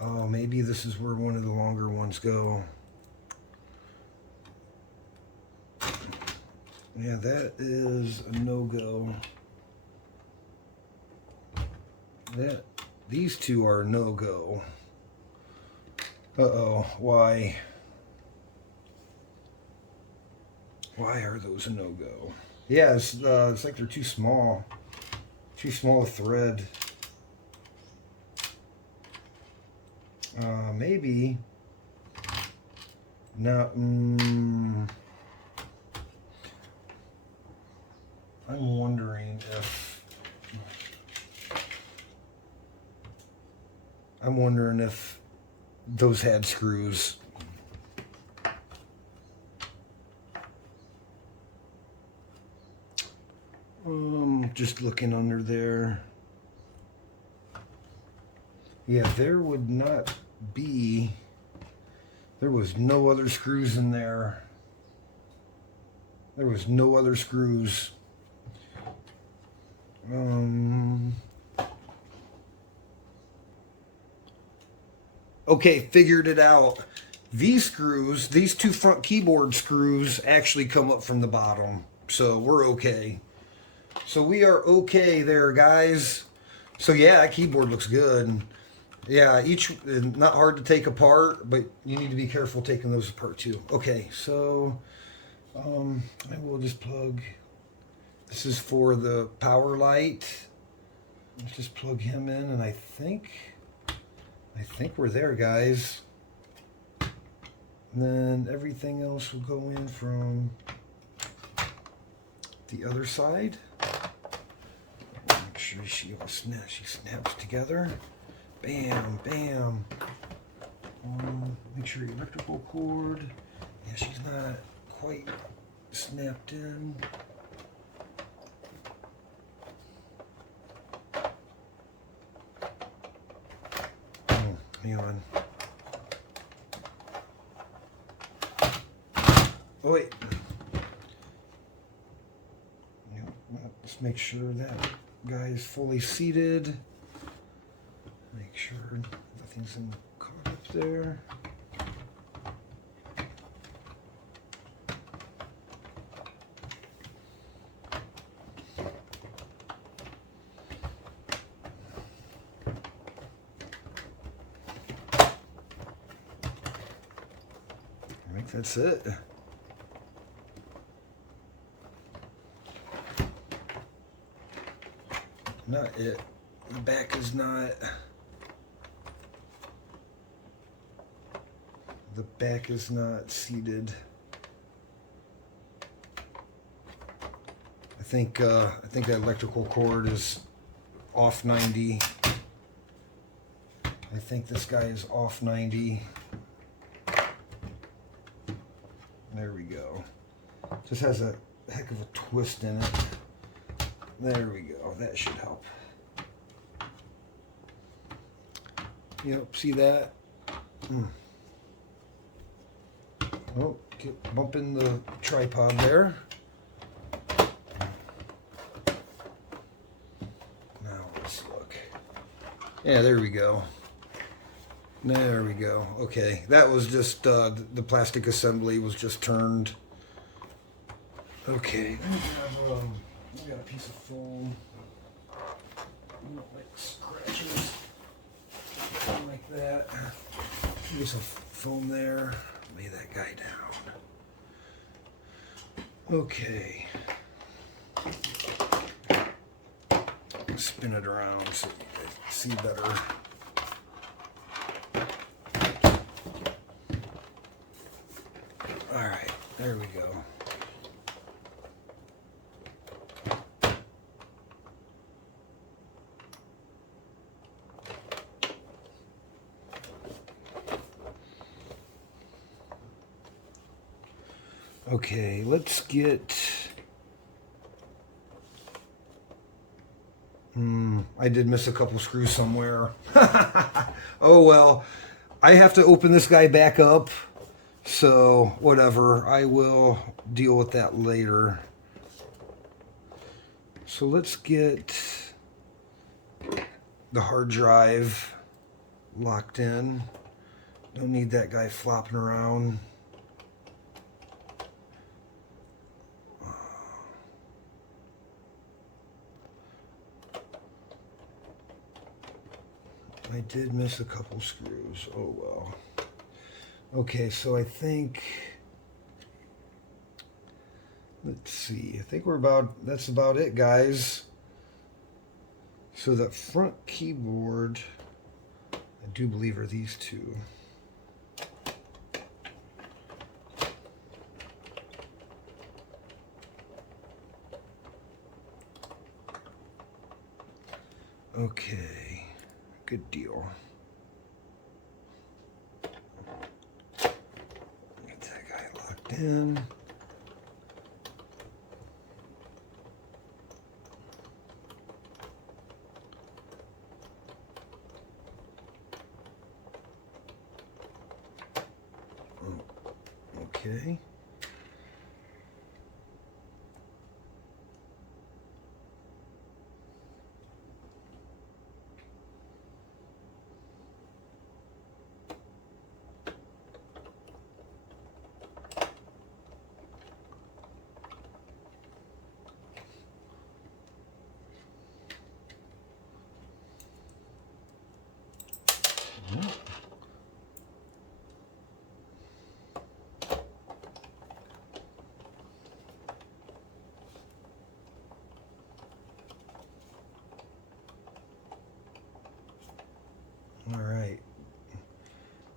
Oh, maybe this is where one of the longer ones go. Yeah, that is a no-go. These two are no-go. Uh-oh, why? Why are those a no-go? Yeah, it's like they're too small. Too small a thread. Maybe. No. I'm wondering if those had screws. Just looking under there. Yeah, there would not be. There was no other screws in there. There was no other screws. Okay, figured it out. These screws, these 2 front keyboard screws actually come up from the bottom. So we're okay. So we are okay there, guys. So yeah, that keyboard looks good. Yeah, each not hard to take apart, but you need to be careful taking those apart too. Okay, so I will just plug. This is for the power light. Let's just plug him in, and I think we're there, guys. And then everything else will go in from the other side. Make sure she snaps together. Bam, bam. Make sure your electrical cord. Yeah, she's not quite snapped in. Hang on. Oh, wait. Let's make sure that guy is fully seated. Make sure nothing's caught up there. I think that's it. Not it. The back is not. The back is not seated. I think that electrical cord is off 90. I think this guy is off 90. There we go. Just has a heck of a twist in it. There we go. That should help. Yep, see that? Oh, keep bumping the tripod there. Now let's look. Yeah, there we go. There we go. Okay, that was just the plastic assembly was just turned. Okay, let me grab we got a piece of foam. Like scratches. Like that. Use some foam there. Lay that guy down. Okay. Spin it around so you guys see better. All right, there we go. Okay, let's get. I did miss a couple screws somewhere. Oh well, I have to open this guy back up, so whatever. I will deal with that later. So let's get the hard drive locked in. Don't need that guy flopping around. I did miss a couple screws. Oh well. Okay, so I think, let's see, I think that's about it, guys. So the front keyboard, I do believe are these two. Okay, good deal. Get that guy locked in. Okay.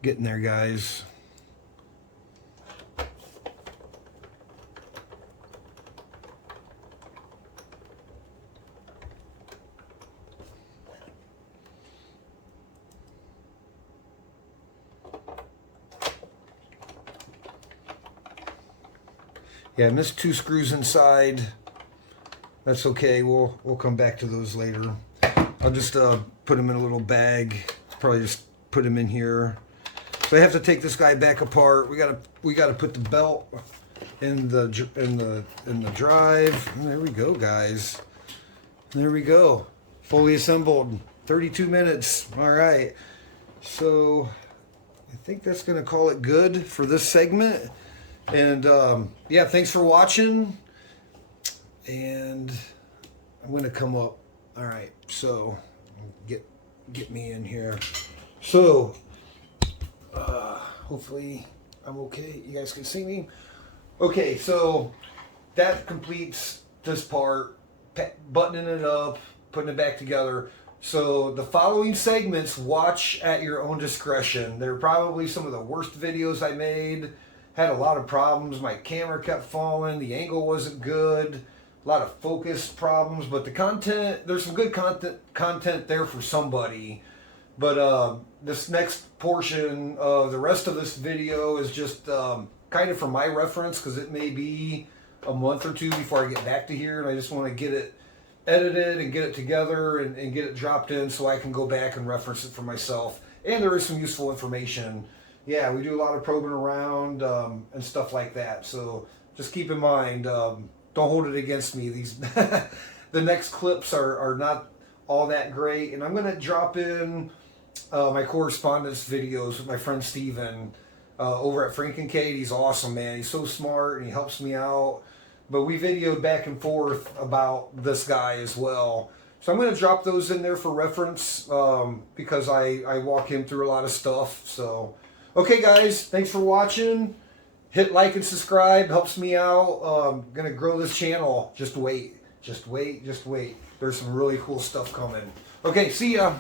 Getting there, guys. Yeah, I missed 2 screws inside. That's okay. We'll come back to those later. I'll just put them in a little bag. Probably just put them in here. So I have to take this guy back apart. We gotta put the belt in the drive. And there we go, guys. There we go. Fully assembled. 32 minutes. All right. So I think that's gonna call it good for this segment. And yeah, thanks for watching. And I'm gonna come up. All right, so get me in here. So hopefully I'm okay. You guys can see me. Okay, so that completes this part. Buttoning it up, putting it back together. So the following segments, watch at your own discretion. They're probably some of the worst videos I made. Had a lot of problems. My camera kept falling. The angle wasn't good. A lot of focus problems. But the content, there's some good content there for somebody. But this next portion of the rest of this video is just kind of for my reference, because it may be a month or 2 before I get back to here, and I just want to get it edited and get it together and get it dropped in so I can go back and reference it for myself. And there is some useful information. Yeah, we do a lot of probing around and stuff like that. So just keep in mind, don't hold it against me. These the next clips are not all that great. And I'm going to drop in my correspondence videos with my friend Steven over at Frank and Kate. He's awesome, man. He's so smart and he helps me out. But we videoed back and forth about this guy as well. So I'm going to drop those in there for reference because I walk him through a lot of stuff. So, okay, guys, thanks for watching. Hit like and subscribe. Helps me out. I'm going to grow this channel. Just wait. Just wait. Just wait. There's some really cool stuff coming. Okay, see ya.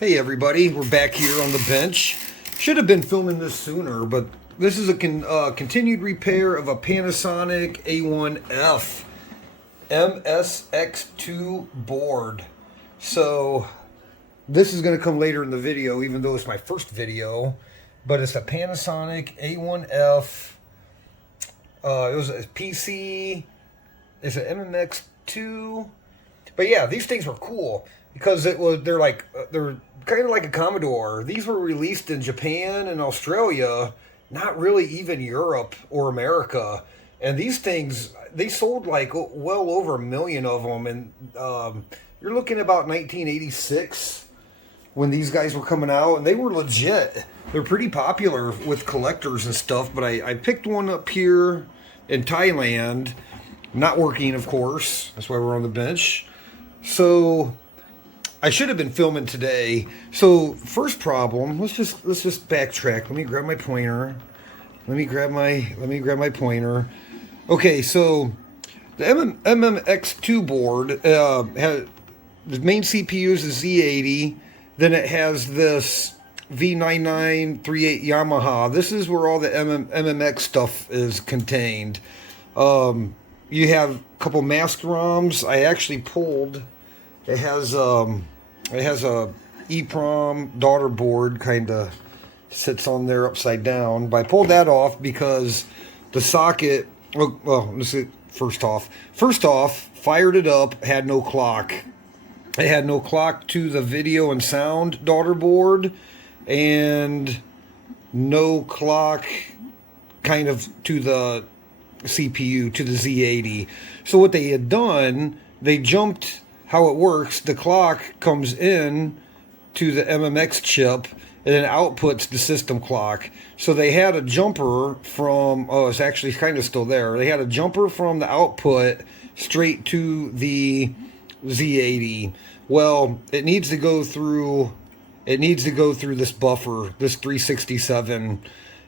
Hey, everybody. We're back here on the bench. Should have been filming this sooner, but this is a continued repair of a Panasonic A1F MSX2 board. So this is going to come later in the video, even though it's my first video. But it's a Panasonic A1F. It was a PC. It's an MSX2. But yeah, these things were cool because they're kind of like a Commodore. These were released in Japan and Australia, not really even Europe or America. And these things, they sold like well over 1 million of them. And you're looking about 1986 when these guys were coming out, and they were legit. They're pretty popular with collectors and stuff. But I picked one up here in Thailand, not working, of course. That's why we're on the bench. So I should have been filming today. So first problem, let's just backtrack. Let me grab my pointer. Let me grab my pointer. Okay, so the MMX2 board has the main CPU is the Z80. Then it has this V9938 Yamaha. This is where all the MMX stuff is contained. You have a couple mask ROMs. I actually pulled. It has a EEPROM daughter board, kind of sits on there upside down. But I pulled that off because the socket. Well, let's see. First off, fired it up. Had no clock. It had no clock to the video and sound daughter board, and no clock kind of to the CPU, to the Z80. So what they had done, they jumped how it works. The clock comes in to the MMX chip and then outputs the system clock. So they had a jumper from, oh, it's actually kind of still there. They had a jumper from the output straight to the Z80. Well, it needs to go through this buffer, this 367.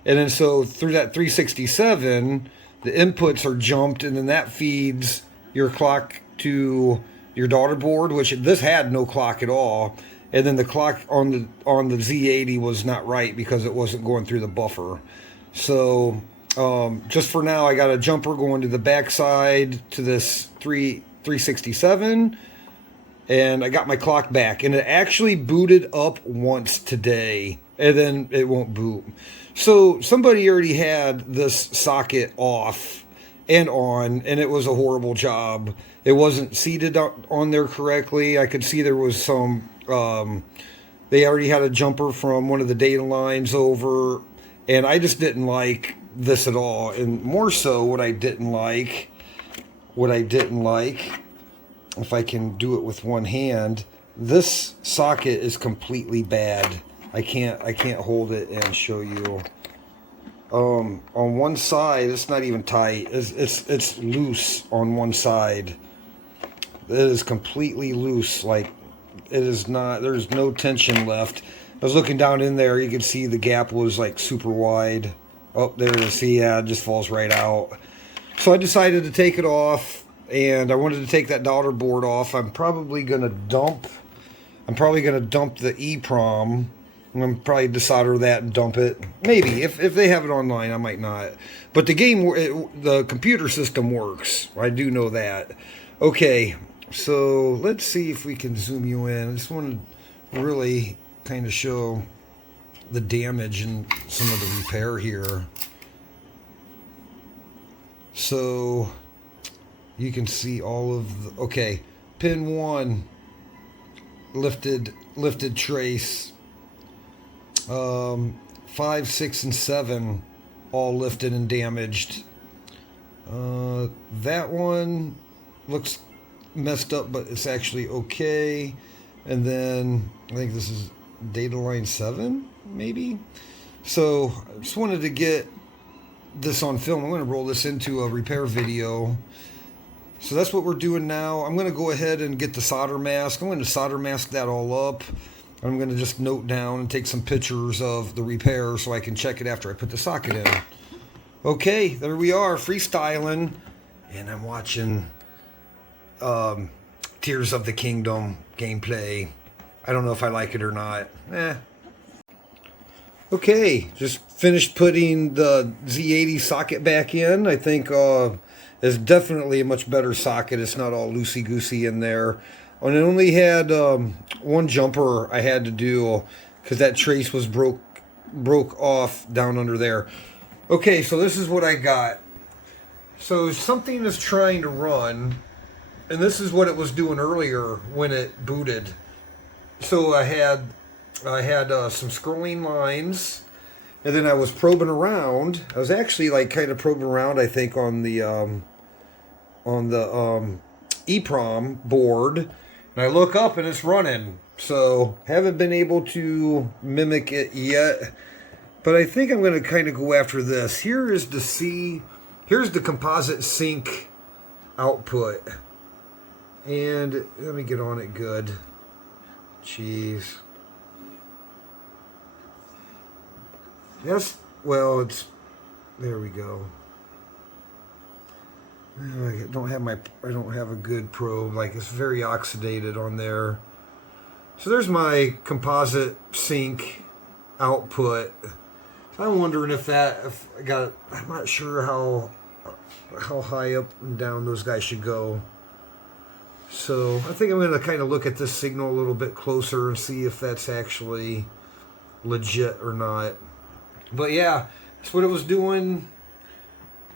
And then so through that 367, the inputs are jumped, and then that feeds your clock to your daughter board, which this had no clock at all. and then the clock on the Z80 was not right because it wasn't going through the buffer. So just for now, I got a jumper going to the backside to this 367, and I got my clock back, and it actually booted up once today, and then it won't boot. So somebody already had this socket off and on, and it was a horrible job. It wasn't seated on there correctly. I could see there was some, they already had a jumper from one of the data lines over, and I just didn't like this at all. And more so, what I didn't like, if I can do it with one hand, this socket is completely bad. I can't hold it and show you. On one side, it's not even tight. It's loose on one side. It is completely loose. Like, it is not. There's no tension left. I was looking down in there. You can see the gap was like super wide. Oh, there it is. See, yeah, it just falls right out. So I decided to take it off, and I wanted to take that daughter board off. I'm probably gonna dump the EEPROM. I'm probably desolder that and dump it. Maybe if they have it online, I might not. But the the computer system works. I do know that. Okay, so let's see if we can zoom you in. I just want to really kind of show the damage and some of the repair here. So you can see all of the, okay, pin 1 lifted trace. 5, 6, and 7 all lifted and damaged. That one looks messed up, but it's actually okay. And then I think this is data line 7, maybe. So I just wanted to get this on film. I'm going to roll this into a repair video. So that's what we're doing now. I'm going to go ahead and get the solder mask. I'm going to solder mask that all up. I'm going to just note down and take some pictures of the repair so I can check it after I put the socket in. Okay, there we are, freestyling. And I'm watching Tears of the Kingdom gameplay. I don't know if I like it or not. Okay, just finished putting the Z80 socket back in. I think it's definitely a much better socket. It's not all loosey-goosey in there. And I only had one jumper I had to do because that trace was broke off down under there. Okay, so this is what I got. So something is trying to run, and this is what it was doing earlier when it booted. So I had some scrolling lines, and then I was probing around. I was actually like kind of probing around, I think, on the EEPROM board. And I look up and it's running. So haven't been able to mimic it yet. But I think I'm going to kind of go after this. Here's the composite sync output. And let me get on it good. Jeez. Well, there we go. I don't have a good probe. Like, it's very oxidated on there. So there's my composite sync output. So I'm wondering I'm not sure how high up and down those guys should go. So I think I'm going to kind of look at this signal a little bit closer and see if that's actually legit or not. But yeah, that's what it was doing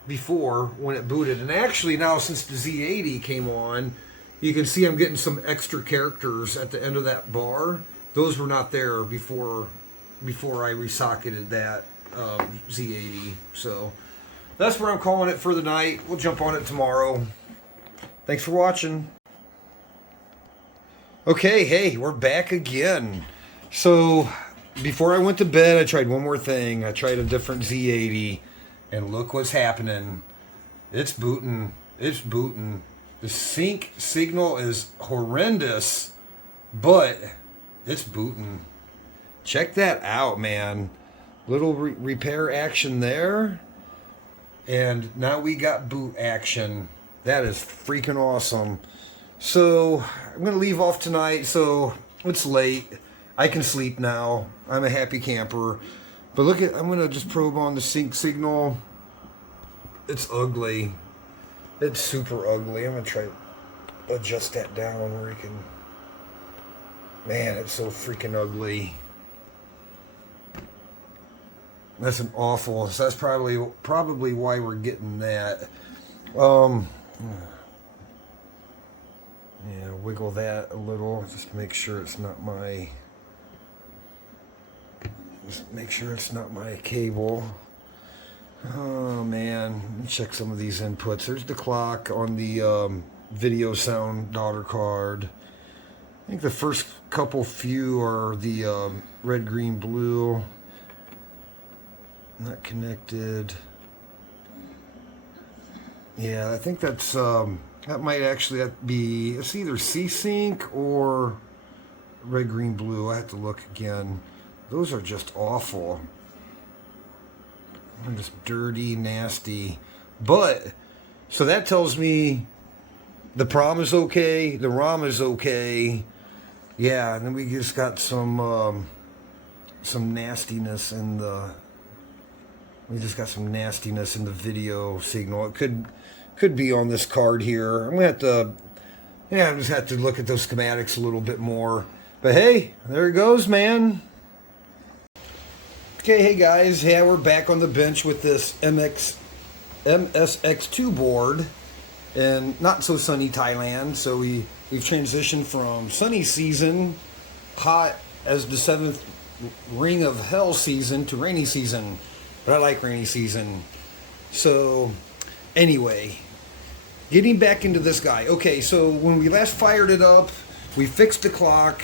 before when it booted. And actually now, since the Z80 came on, you can see I'm getting some extra characters at the end of that bar. Those were not there before I resocketed that Z80. So that's where I'm calling it for the night. We'll jump on it tomorrow. Thanks for watching. Okay, hey, we're back again. So before I went to bed, I tried one more thing. I tried a different Z80. And look what's happening. It's booting. It's booting. The sync signal is horrendous, but it's booting. Check that out, man. Little repair action there. And now we got boot action. That is freaking awesome. So I'm going to leave off tonight. So It's late. I can sleep now. I'm a happy camper. But look at, I'm going to just probe on the sync signal. It's ugly. It's super ugly. I'm going to try to adjust that down where you can... Man, it's so freaking ugly. That's an awful... So that's probably why we're getting that. Yeah, wiggle that a little. Just make sure it's not my... Just make sure it's not my cable. Oh man, let me check some of these inputs. There's the clock on the video sound daughter card. I think the first few are the red, green, blue. Not connected. Yeah, I think that's that might actually be, it's either C-Sync or red, green, blue. I have to look again. Those are just awful. They're just dirty, nasty. But, so that tells me the PROM is okay, the ROM is okay. Yeah, and then we just got some nastiness in the... We just got some nastiness in the video signal. It could be on this card here. I'm gonna have to, yeah, I just have to look at those schematics a little bit more. But hey, there it goes, man. Okay, hey guys, yeah, we're back on the bench with this MSX2 board in not so sunny Thailand. So we've transitioned from sunny season, hot as the 7th ring of hell season, to rainy season. But I like rainy season. So anyway, getting back into this guy. Okay, so when we last fired it up, we fixed the clock.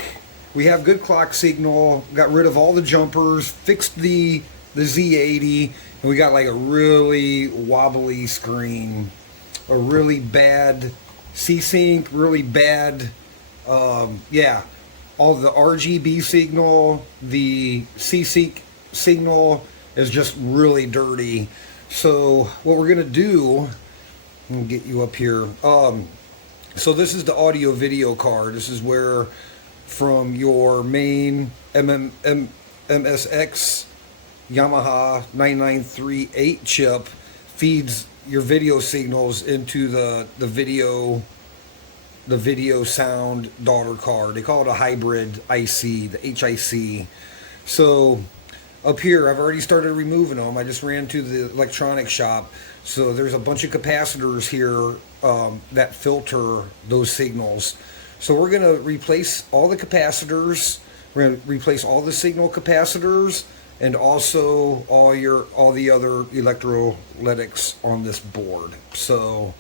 We have good clock signal. Got rid of all the jumpers. Fixed the Z80. And we got like a really wobbly screen. A really bad C-Sync. Really bad, yeah. All the RGB signal. The C-Sync signal is just really dirty. So what we're gonna do, let me get you up here. So this is the audio video card. This is where from your main MSX Yamaha 9938 chip feeds your video signals into the video sound daughter card. They call it a hybrid IC, the HIC. So up here, I've already started removing them. I just ran to the electronics shop. So there's a bunch of capacitors here that filter those signals. So we're going to replace all the capacitors. We're going to replace all the signal capacitors and also all the other electrolytics on this board. So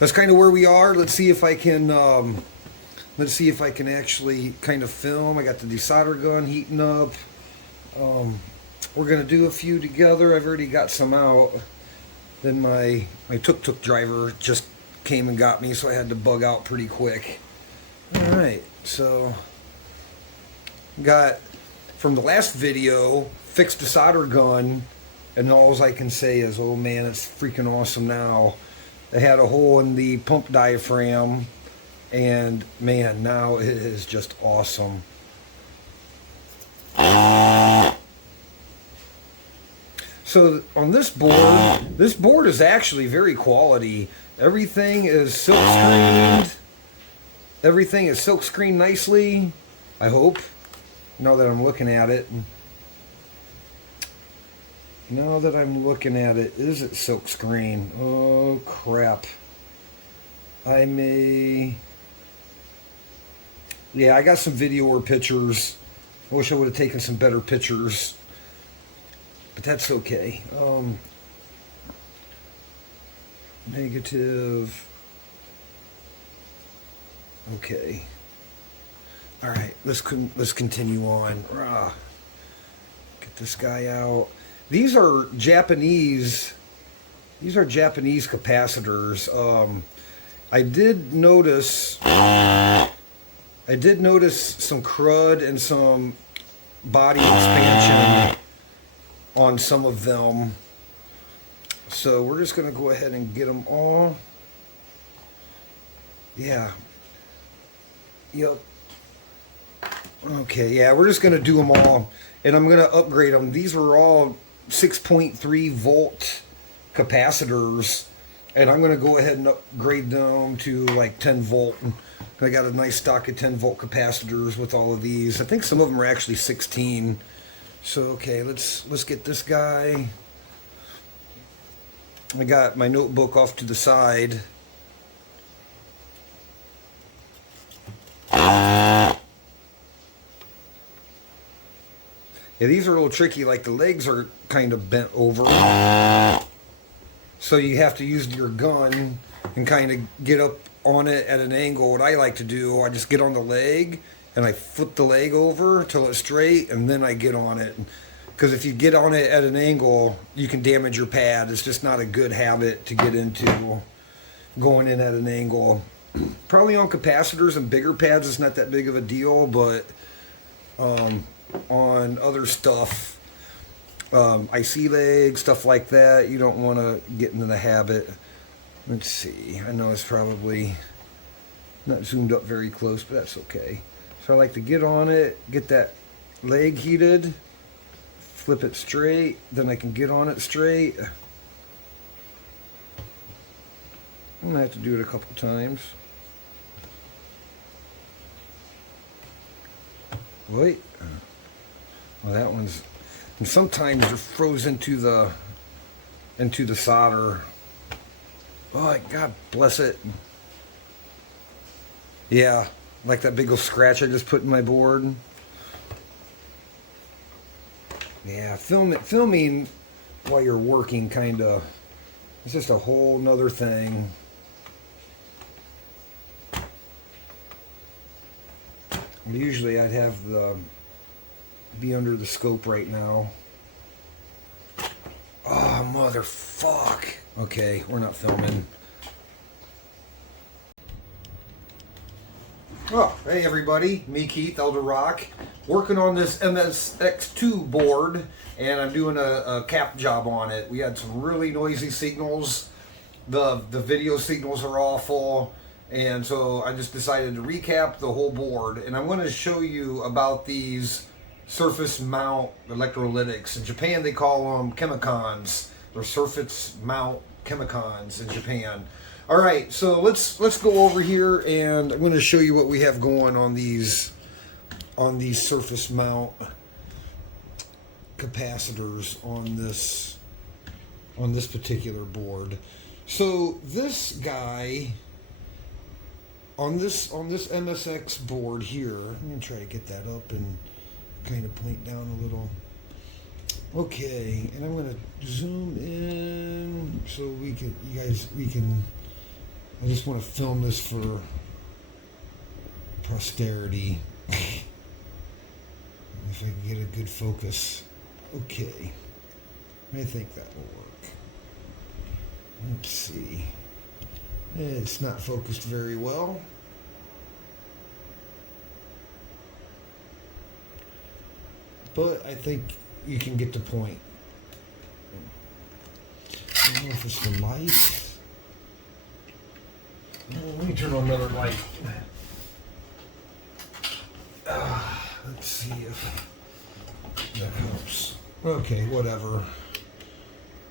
that's kind of where we are. Let's see if I can actually kind of film. I got the desolder gun heating up. We're going to do a few together. I've already got some out. Then my tuk-tuk driver just came and got me, so I had to bug out pretty quick. Alright, so got, from the last video, fixed the solder gun, and all I can say is, oh man, it's freaking awesome now. I had a hole in the pump diaphragm, and man, now it is just awesome. So on this board is actually very quality. Everything is silk screened. Everything is silk screened nicely, I hope. Now that I'm looking at it. Is it silk screen? Oh crap. I got some video or pictures. I wish I would have taken some better pictures. But that's okay. Negative. Okay. All right. Let's continue on. Get this guy out. These are Japanese. These are Japanese capacitors. I did notice some crud and some body expansion on some of them. So we're just going to go ahead and get them all. Yeah. Yep. Okay, yeah, we're just going to do them all, and I'm going to upgrade them. These are all 6.3 volt capacitors, and I'm going to go ahead and upgrade them to like 10 volt. I got a nice stock of 10 volt capacitors with all of these. I think some of them are actually 16. So okay, let's get this guy. I got my notebook off to the side. Yeah, these are a little tricky, like the legs are kind of bent over. So you have to use your gun and kind of get up on it at an angle. What I like to do, I just get on the leg and I flip the leg over till it's straight, and then I get on it. Because if you get on it at an angle, you can damage your pad. It's just not a good habit to get into, going in at an angle. Probably on capacitors and bigger pads, it's not that big of a deal, but on other stuff, IC legs, stuff like that, you don't want to get into the habit. Let's see, I know it's probably not zoomed up very close, but that's okay. So I like to get on it, get that leg heated, flip it straight, then I can get on it straight. I'm going to have to do it a couple times. Wait. Well, that one's, and sometimes they're frozen into the solder. Oh, God bless it. Yeah, like that big old scratch I just put in my board. Yeah, filming while you're working kinda, it's just a whole nother thing. Usually I'd have be under the scope right now. Oh, motherfuck. Okay, we're not filming. Oh, hey everybody, me Keith, Elder Rock, working on this MSX2 board, and I'm doing a cap job on it. We had some really noisy signals. The video signals are awful. And so I just decided to recap the whole board, and I'm going to show you about these surface mount electrolytics. In Japan they call them chemicons. They're surface mount chemicons in Japan. All right, so let's go over here, and I'm going to show you what we have going on these surface mount capacitors on this particular board. So this guy, on this MSX board here, I'm going to try to get that up and kind of point down a little. Okay, and I'm going to zoom in so we can, I just want to film this for posterity. If I can get a good focus. Okay, I think that will work. Let's see. It's not focused very well. But I think you can get the point. I don't know if it's the light. Let me turn on another light. Let's see if that helps. Okay, whatever.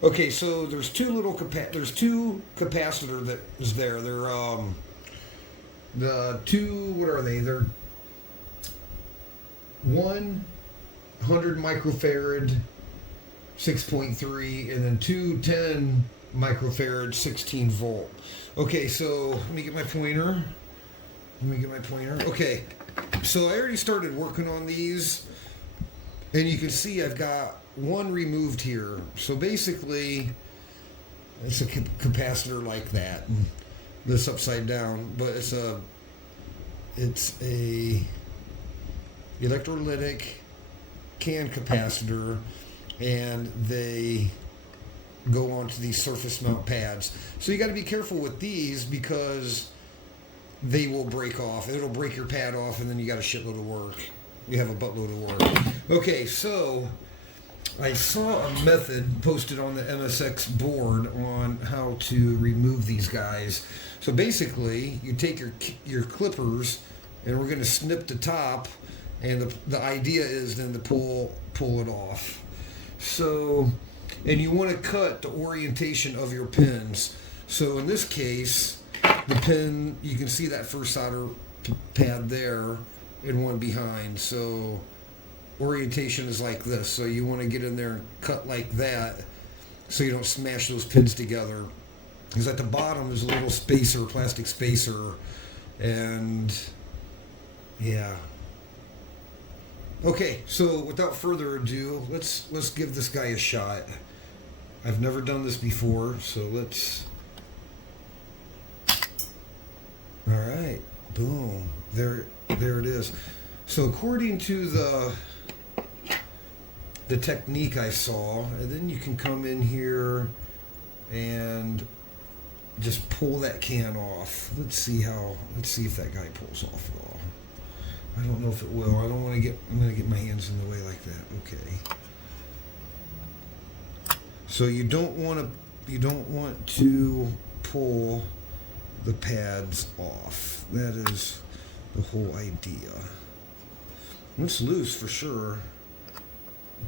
Okay, so there's two capacitor that is there. They're the two, what are they? They're 100 microfarad 6.3, and then two 10 microfarad 16 volt. Okay, so let me get my pointer. Okay, so I already started working on these, and you can see I've got one removed here. So basically, it's a capacitor like that. This upside down, but it's a electrolytic can capacitor, and they go onto these surface mount pads. So you got to be careful with these because they will break off. It'll break your pad off, and then you got a shitload of work. You have a buttload of work. Okay, so I saw a method posted on the MSX board on how to remove these guys. So basically, you take your clippers, and we're going to snip the top, And the idea is then to pull it off. So, and you want to cut the orientation of your pins. So in this case, the pin, you can see that first solder pad there and one behind. So orientation is like this. So you want to get in there and cut like that so you don't smash those pins together. Because at the bottom is a little spacer, plastic spacer, and yeah. Okay, so without further ado, let's give this guy a shot. I've never done this before, so let's. All right, boom, there it is. So according to the technique I saw, and then you can come in here and just pull that can off. Let's see if that guy pulls off at all. I don't know if it will. I'm gonna get my hands in the way like that. Okay. So you don't want to pull the pads off. That is the whole idea. It's loose for sure.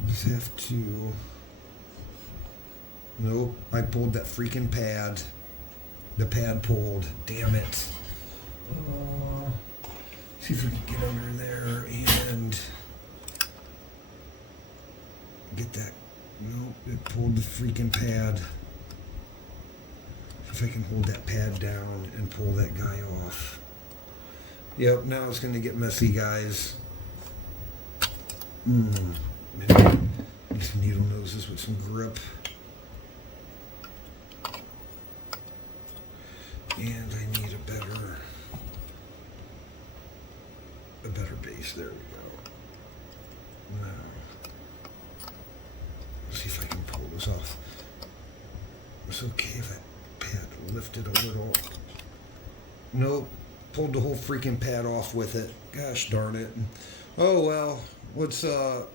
Just have to. Nope, I pulled that freaking pad. The pad pulled. Damn it. See if we can get under there and get that. Nope, it pulled the freaking pad. See if I can hold that pad down and pull that guy off. Yep, now it's going to get messy, guys. These needle noses with some grip. And I need a better base. There we go. Now, let's see if I can pull this off. It's okay if that pad lifted a little. Nope. Pulled the whole freaking pad off with it. Gosh darn it. Oh well. What's a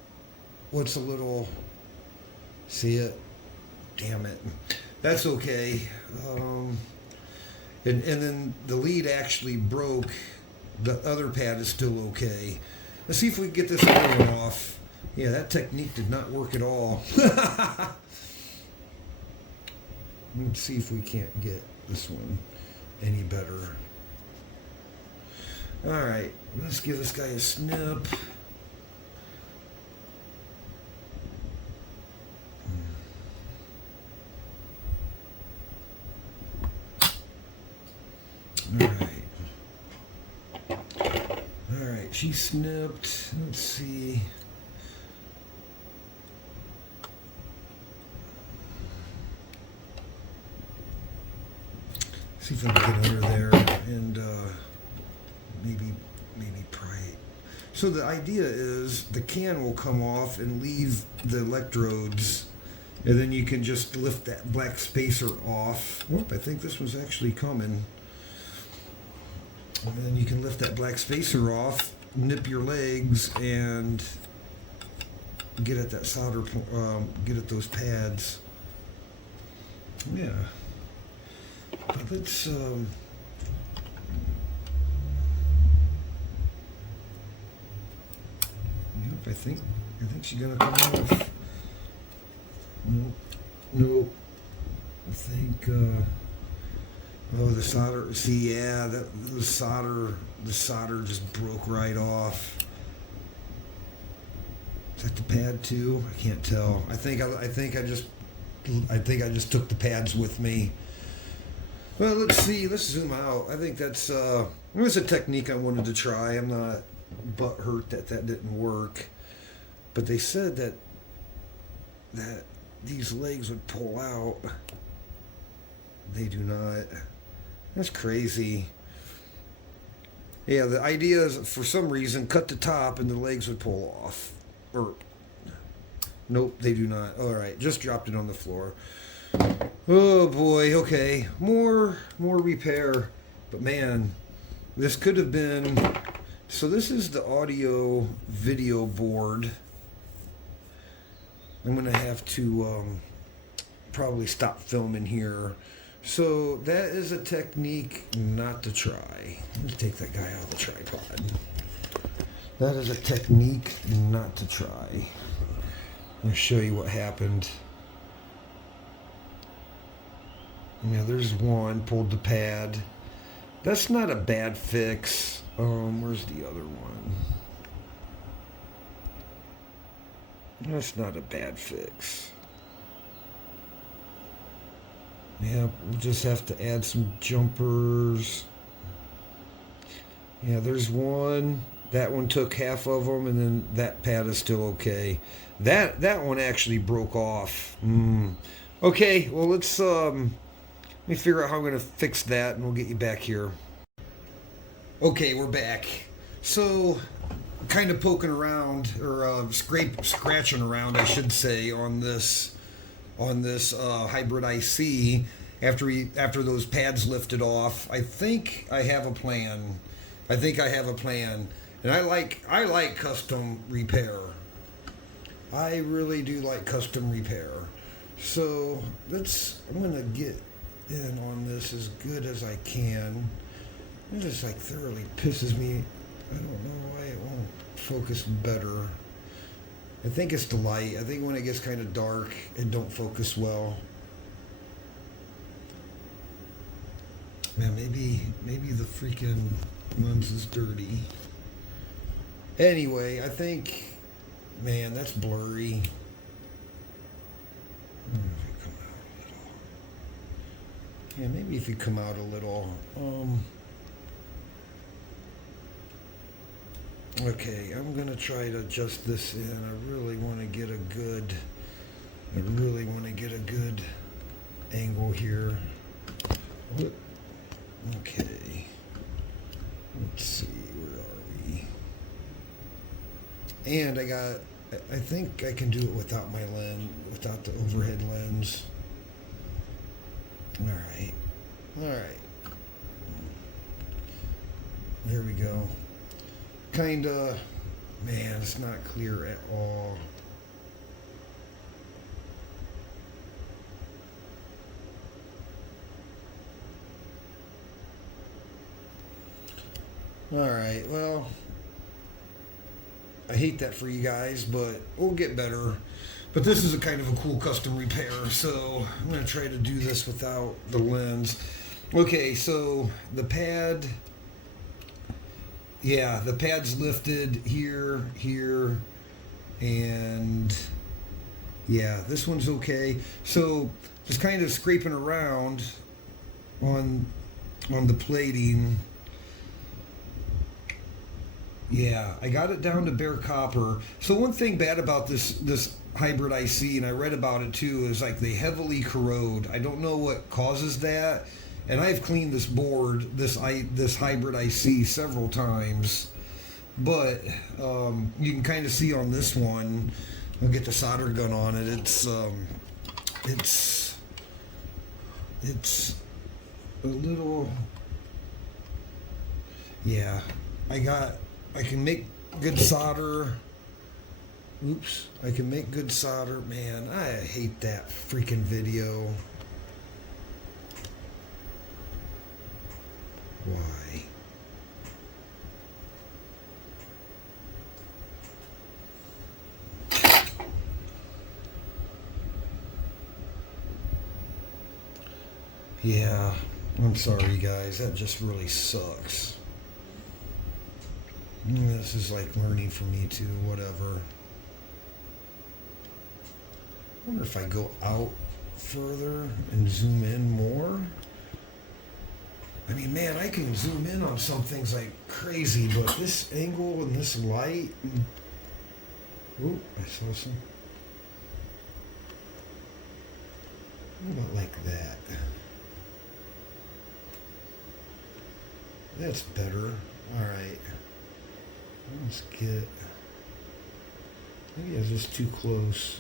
little. See it? Damn it. That's okay. And then the lead actually broke. The other pad is still okay. Let's see if we can get this other one off. Yeah, that technique did not work at all. Let's see if we can't get this one any better. Alright, let's give this guy a snip. Alright, she snipped. Let's see. See if I can get under there and maybe pry it. So the idea is the can will come off and leave the electrodes, and then you can just lift that black spacer off. Whoop, I think this was actually coming. And then you can lift that black spacer off, nip your legs, and get at that solder, get at those pads. Yeah. But let's, yep, I think she's gonna come off. Nope. I think, oh, the solder. See, yeah, the solder just broke right off. Is that the pad too? I can't tell. I think I just took the pads with me. Well, let's see. Let's zoom out. I think that's it was a technique I wanted to try. I'm not butthurt that didn't work, but they said that these legs would pull out. They do not. That's crazy. Yeah, the idea is, for some reason, cut the top and the legs would pull off. Or, nope, they do not. All right, just dropped it on the floor. Oh boy, okay, more repair. But man, this could have been. So this is the audio video board. I'm gonna have to probably stop filming here. So that is a technique not to try. Let's take that guy out of the tripod. That is a technique not to try. I'll show you what happened. Yeah, there's one, pulled the pad. That's not a bad fix. Where's the other one? That's not a bad fix. Yeah, we'll just have to add some jumpers. Yeah, there's one. That one took half of them, and then that pad is still okay. That one actually broke off. Okay, well let me figure out how I'm gonna fix that, and we'll get you back here. Okay, we're back. So, kind of poking around, or scratching around, I should say, on this hybrid IC. After those pads lifted off, I think I have a plan. And I like custom repair. I really do like custom repair. So I'm gonna get in on this as good as I can. It just like thoroughly pisses me. I don't know why it won't focus better. I think it's the light. I think when it gets kind of dark, it don't focus well. Man, maybe the freaking lens is dirty. Anyway, I think, man, that's blurry. Yeah, maybe if you come out a little. Okay, I'm gonna try to adjust this in. I really want to get a good angle here. Okay. Let's see, where are we? And I think I can do it without my lens, without the overhead lens. Alright. There we go. Kinda, man, it's not clear at all. Alright, well, I hate that for you guys, but we'll get better. But this is a kind of a cool custom repair, so I'm going to try to do this without the lens. Okay, so the pad, yeah, the pad's lifted here, and yeah, this one's okay. So just kind of scraping around on the plating. Yeah, I got it down to bare copper. So one thing bad about this hybrid IC, and I read about it too, is like they heavily corrode. I don't know what causes that, and I've cleaned this board, this hybrid IC several times, but you can kind of see on this one. I'll get the solder gun on it. It's a little, yeah. I can make good solder. Oops. I can make good solder. Man, I hate that freaking video. Why? Yeah, I'm sorry guys, that just really sucks. This is like learning for me too, whatever. I wonder if I go out further and zoom in more. I mean, man, I can zoom in on some things like crazy, but this angle and this light. Ooh, I saw some. What about like that? That's better. All right. Let's get. Maybe I was just too close.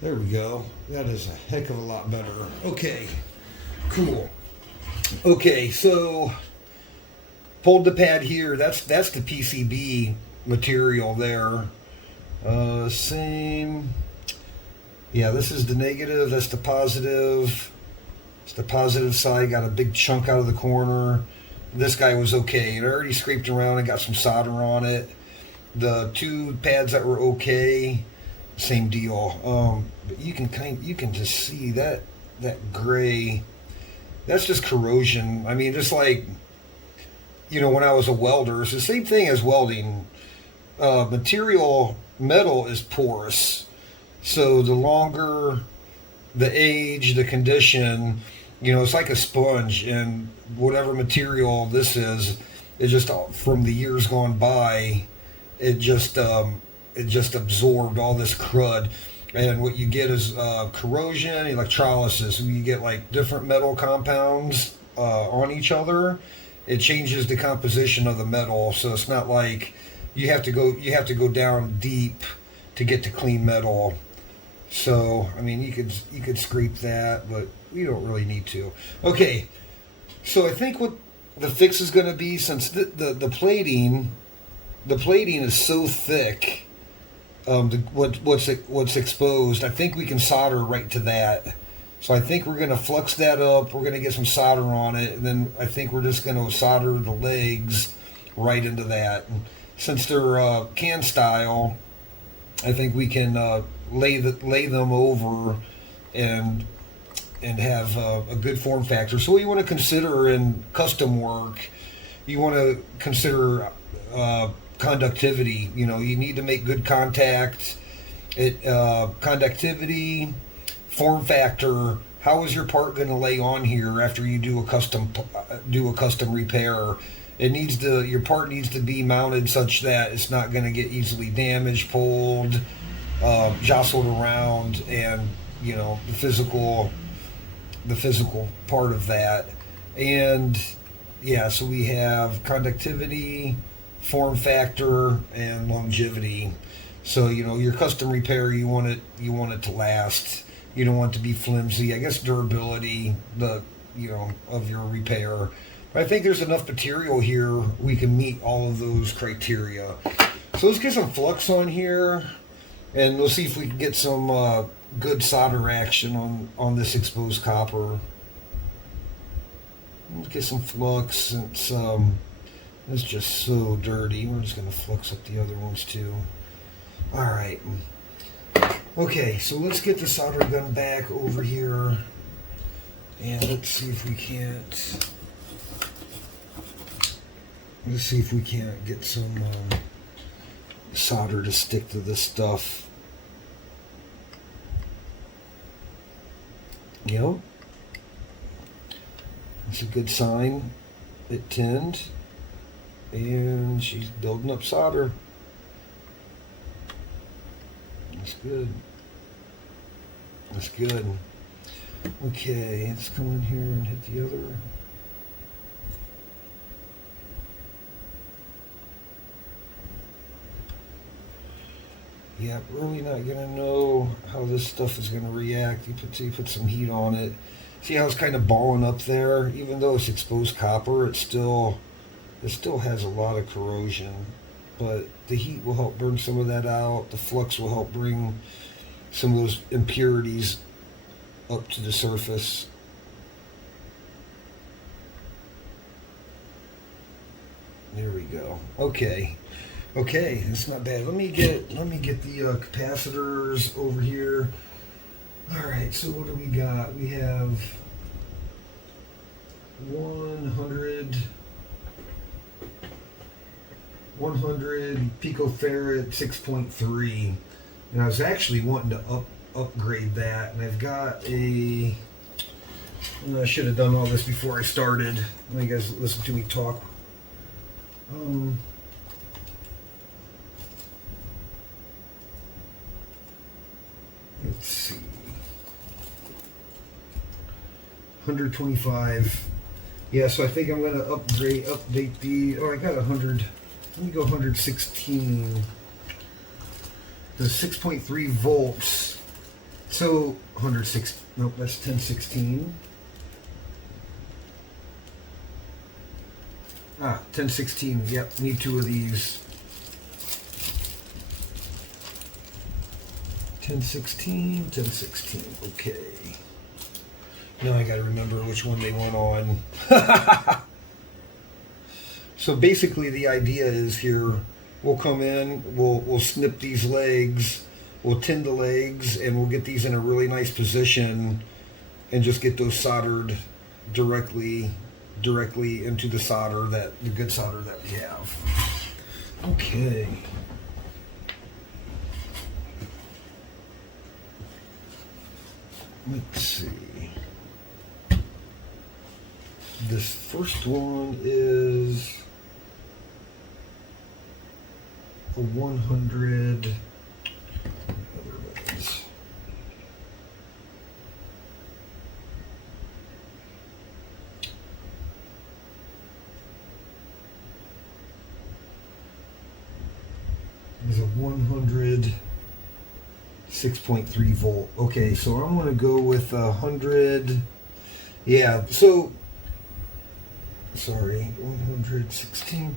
There we go. That is a heck of a lot better. Okay, cool. Okay, so pulled the pad here. That's the PCB material there. Same. Yeah, this is the negative. That's the positive. It's the positive side. Got a big chunk out of the corner. This guy was okay. It already scraped around and got some solder on it. The two pads that were okay, same deal. But you can just see that gray. That's just corrosion. I mean, just like, you know, when I was a welder, it's the same thing as welding. Metal is porous. So the longer the age, the condition, you know, it's like a sponge, and whatever material this is just from the years gone by, it just absorbed all this crud. And what you get is corrosion, electrolysis. When you get like different metal compounds on each other, it changes the composition of the metal. So it's not like you have to go down deep to get to clean metal. So I mean, you could scrape that, but we don't really need to. Okay, so I think what the fix is going to be, since the plating is so thick. What's exposed, I think we can solder right to that. So I think we're going to flux that up. We're going to get some solder on it, and then I think we're just going to solder the legs right into that. And since they're can style, I think we can lay them over and have a good form factor. So what you want to consider in custom work, you want to consider conductivity. You know, you need to make good contact. Conductivity, form factor. How is your part going to lay on here after you do a custom repair? Your part needs to be mounted such that it's not going to get easily damaged, pulled, jostled around, and you know, the physical part of that. And yeah, so we have conductivity, form factor, and longevity. So you know, your custom repair, you want it to last. You don't want it to be flimsy. I guess durability, of your repair. But I think there's enough material here we can meet all of those criteria. So let's get some flux on here, and we'll see if we can get some good solder action on this exposed copper. Let's get some flux. It's just so dirty. We're just going to flux up the other ones too. All right. Okay, so let's get the solder gun back over here, and let's see if we can't. Let's see if we can't get some solder to stick to this stuff. Yep. That's a good sign. It tinned, and she's building up solder. That's good. That's good. Okay, let's come in here and hit the other. Yeah, really not gonna know how this stuff is gonna react. You put some heat on it. See how it's kind of balling up there? Even though it's exposed copper, it still has a lot of corrosion. But the heat will help burn some of that out. The flux will help bring some of those impurities up to the surface. There we go. Okay, that's not bad. Let me get the capacitors over here. All right, so what do we got? We have 100 picofarad 6.3, and I was actually wanting to upgrade that, and I've got I should have done all this before I started. Let you guys listen to me talk. Let's see, 125. Yeah, so I think I'm going to update the. Oh, I got 100. Let me go 116. The 6.3 volts. So 106. Nope, that's 1016. 1016, yep, need 2 of these. 1016, okay. Now I gotta remember which one they went on. So basically the idea is here, we'll come in, we'll snip these legs, we'll tin the legs, and we'll get these in a really nice position and just get those soldered directly into the solder, the good solder that we have. Okay. Let's see. This first one is a 100. There's a 100 6.3 volt. Okay, so I'm going to go with 100. Yeah, so sorry, 116.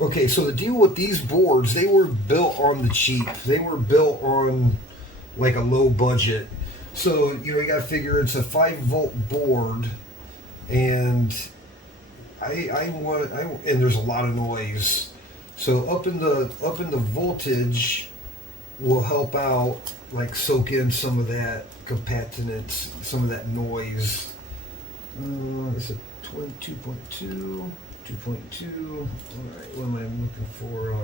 Okay, so the deal with these boards, they were built on the cheap. They were built on like a low budget. So, you know, you got to figure it's a 5-volt board, and and there's a lot of noise. So up in the voltage will help out, like soak in some of that capacitance, some of that noise. It's a 2.2. 2.2. All right, what am I looking for?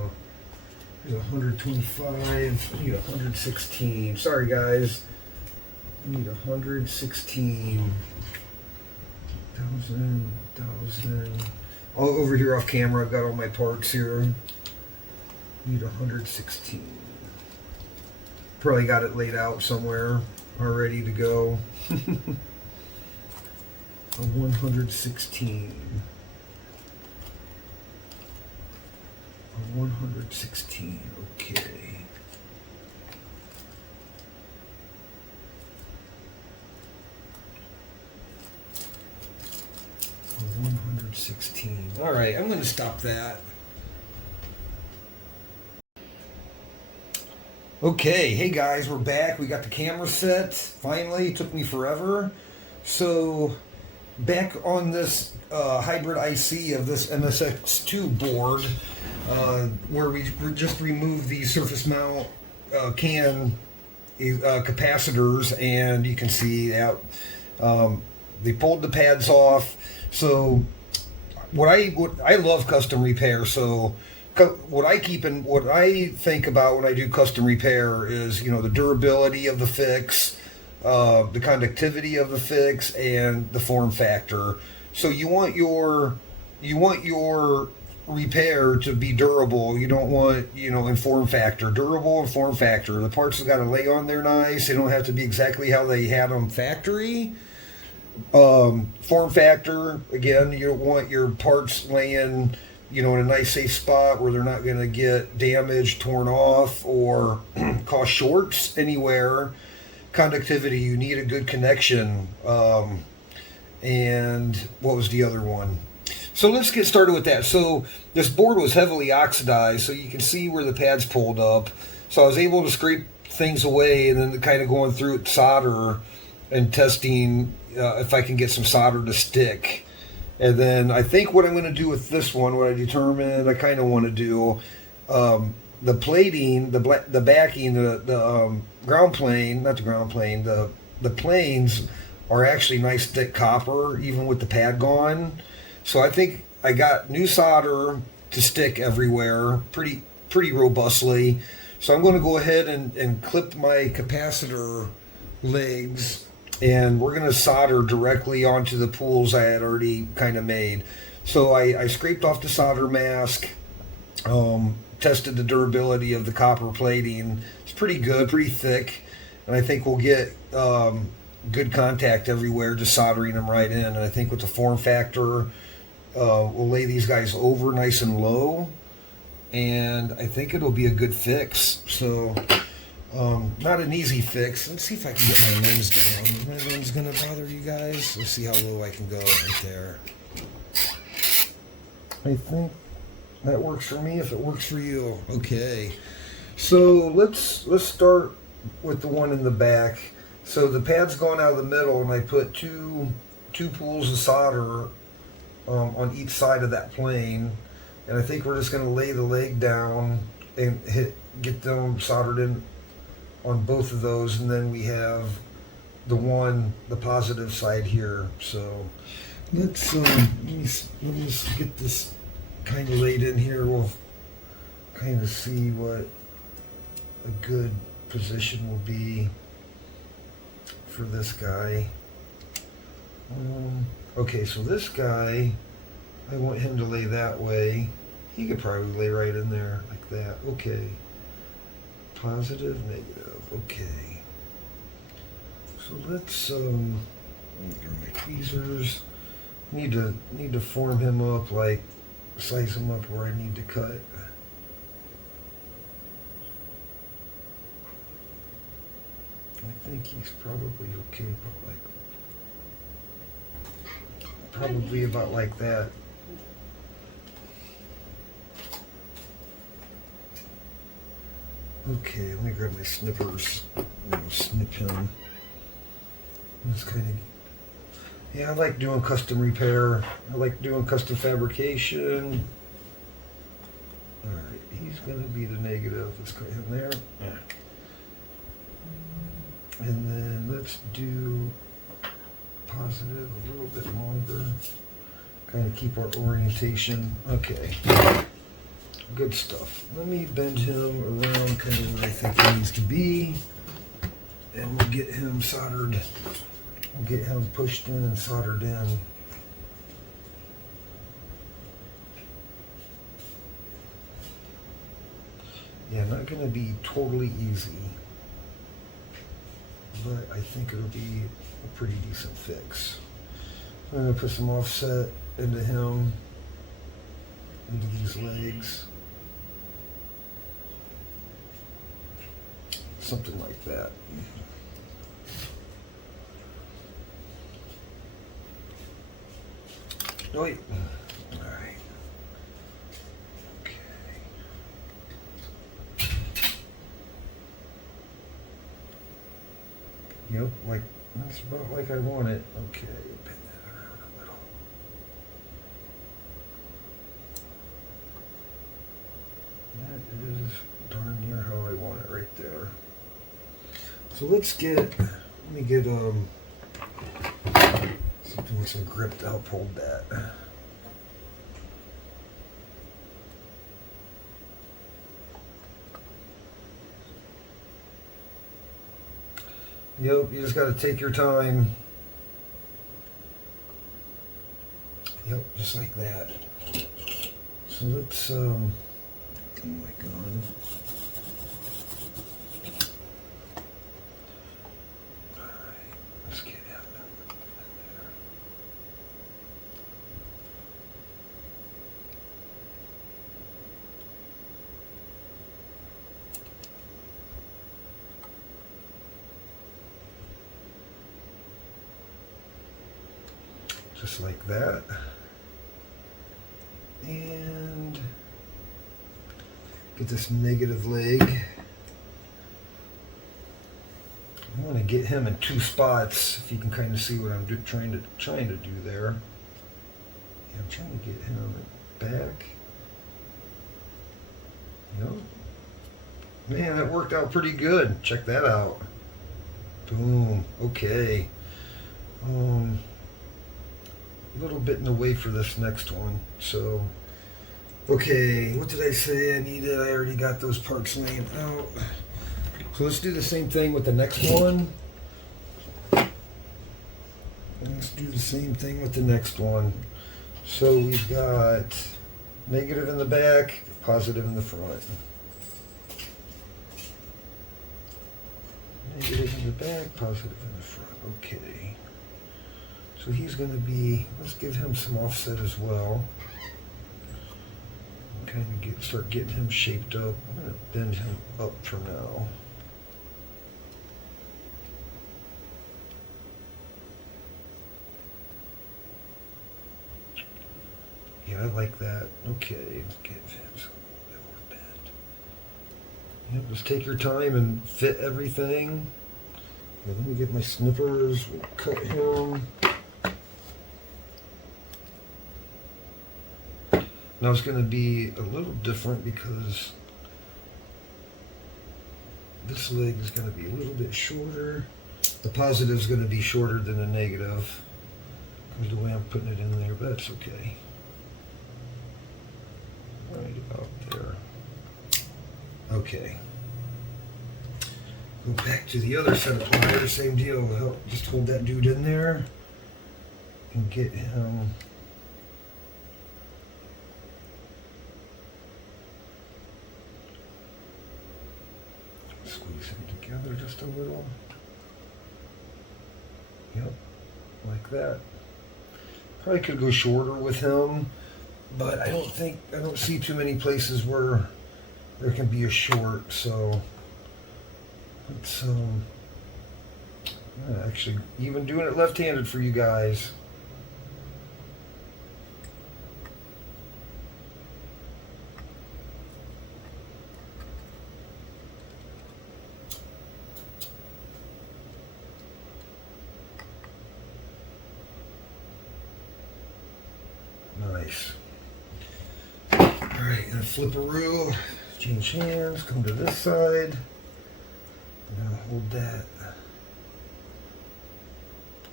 There's 125. I need 116. Sorry, guys. I need 116. 1,000. Oh, over here off camera, I've got all my parts here. Need 116. Probably got it laid out somewhere, all ready to go. A 116. A 116, okay. A 116. All right, I'm going to stop that. Okay, hey guys, we're back. We got the camera set. Finally, it took me forever. So, back on this hybrid IC of this MSX2 board, where we just removed the surface mount capacitors, and you can see that they pulled the pads off. So what I love custom repair. So what I think about when I do custom repair is, you know, the durability of the fix, the conductivity of the fix, and the form factor. So you want your repair to be durable. You don't want, you know, in form factor. Durable and form factor. The parts have got to lay on there nice. They don't have to be exactly how they had them factory. Form factor, again, you don't want your parts laying, you know, in a nice safe spot where they're not going to get damaged, torn off, or cause shorts anywhere. Conductivity, you need a good connection. And what was the other one? So let's get started with that. So this board was heavily oxidized, so you can see where the pads pulled up. So I was able to scrape things away, and then kind of going through it, solder and testing if I can get some solder to stick. And then I think what I'm going to do with this one, what I determined I kind of want to do, the plating, the backing, the ground plane, not the ground plane, the planes are actually nice thick copper, even with the pad gone. So I think I got new solder to stick everywhere pretty robustly. So I'm going to go ahead and clip my capacitor legs, and we're going to solder directly onto the pools I had already kind of made. So I scraped off the solder mask, tested the durability of the copper plating. It's pretty good, pretty thick, and I think we'll get good contact everywhere, just soldering them right in. And I think with the form factor, we'll lay these guys over nice and low, and I think it'll be a good fix. So Not an easy fix. Let's see if I can get my lens down. Is my lens going to bother you guys? Let's see how low I can go right there. I think that works for me if it works for you. Okay. So let's start with the one in the back. So the pad's going out of the middle, and I put two pools of solder on each side of that plane. And I think we're just going to lay the leg down and get them soldered in on both of those, and then we have the positive side here. So let's let me get this kind of laid in here. We'll kind of see what a good position will be for this guy. Okay, so this guy, I want him to lay that way. He could probably lay right in there like that. Okay. Positive, negative. Okay. So let's get my tweezers. Need to form him up, like size him up where I need to cut. I think he's probably okay, but probably about like that. Okay, let me grab my snippers. Snip him. It's kind of, yeah, I like doing custom repair. I like doing custom fabrication. All right, he's going to be the negative. Let's cut him there. Yeah. And then let's do positive a little bit longer. Kind of keep our orientation. Okay. Good stuff. Let me bend him around kind of where I think he needs to be. And we'll get him soldered. We'll get him pushed in and soldered in. Yeah, not going to be totally easy. But I think it'll be a pretty decent fix. I'm going to put some offset into him, into these legs. Something like that. Oh, wait. All right. Okay. Yep, like that's about like I want it. Okay, bend that around a little. That is darn near how I want it right there. So let me get something with some grip to help hold that. Yep, you just got to take your time. Yep, just like that. So let's clean my gun. Just like that. And get this negative leg. I want to get him in two spots, if you can kind of see what I'm trying to do there. Yeah, I'm trying to get him back. Yep. Man, that worked out pretty good. Check that out. Boom. Okay. A little bit in the way for this next one. So, okay, what did I say I needed? I already got those parts laying out. So let's do the same thing with the next one. Let's do the same thing with the next one. So we've got negative in the back, positive in the front. Negative in the back, positive in the front. Okay. So he's going to be, let's give him some offset as well. Kind of start getting him shaped up. I'm going to bend him up for now. Yeah, I like that. Okay, let's get Vince a bit more bent. Yep, just take your time and fit everything. Now, let me get my snippers. We'll cut him. Now it's going to be a little different because this leg is going to be a little bit shorter. The positive is going to be shorter than the negative because the way I'm putting it in there, but that's okay. Right about there. Okay. Go back to the other set of pliers, same deal. Just hold that dude in there and get him. Squeeze him together just a little. Yep, like that. Probably could go shorter with him, but I don't see too many places where there can be a short, so let's actually even doing it left-handed for you guys. Nice. Alright, gonna flip-a-roo, change hands, come to this side. I'm gonna hold that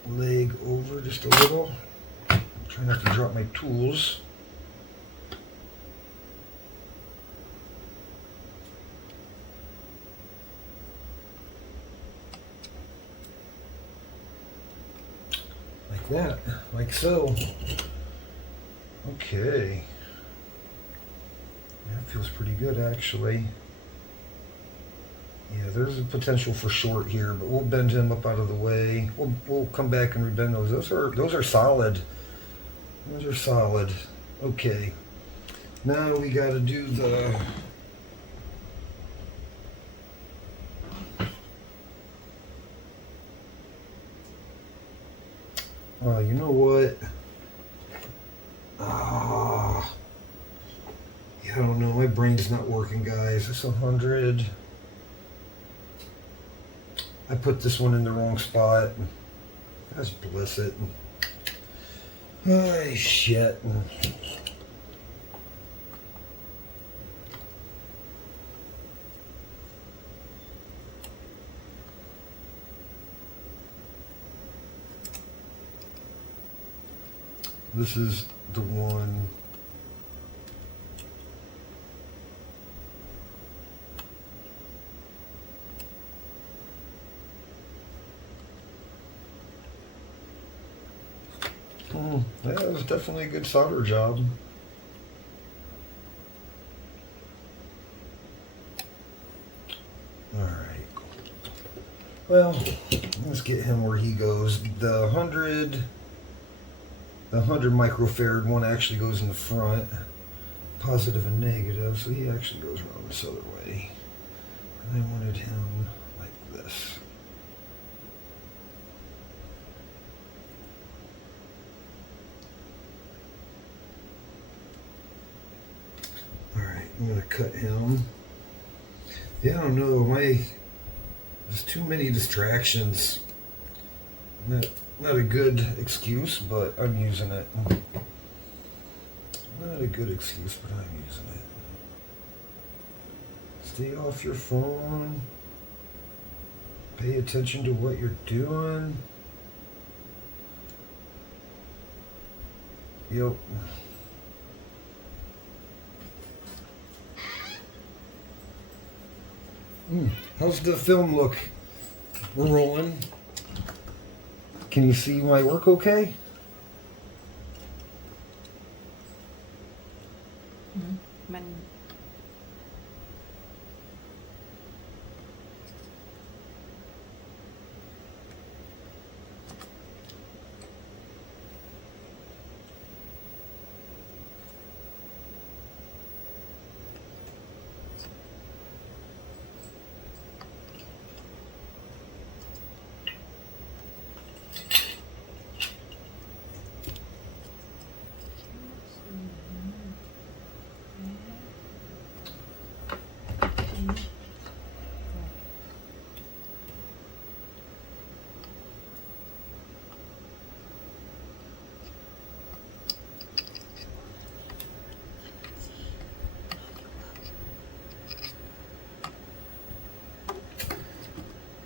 leg over just a little. Try not to drop my tools. Like that, like so. Okay. That feels pretty good actually. Yeah, there's a potential for short here, but we'll bend him up out of the way. We'll come back and rebend those. Those are solid. Those are solid. Okay. Now we got to do the you know what? Yeah, I don't know. My brain's not working, guys. It's 100. I put this one in the wrong spot. That's bless it. Oh, shit. This is the one. That was definitely a good solder job. Alright. Well, let's get him where he goes. The 100 microfarad one actually goes in the front. Positive and negative, so he actually goes around this other way. And I wanted him like this. I'm gonna cut him. Yeah, I don't know. There's too many distractions. Not a good excuse, but I'm using it. Not a good excuse, but I'm using it. Stay off your phone. Pay attention to what you're doing. Yep. How's the film look? We're rolling. Can you see my work okay? Man.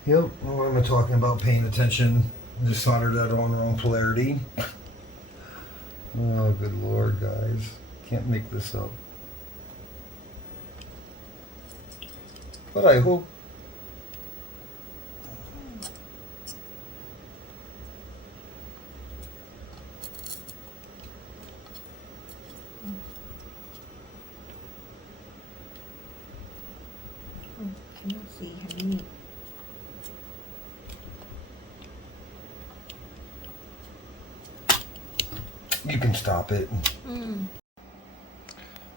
Yep, what am I talking about? Paying attention. Just soldered that on wrong polarity. Oh, good Lord, guys. Can't make this up. But I hope. Cannot see Henry. You can stop it.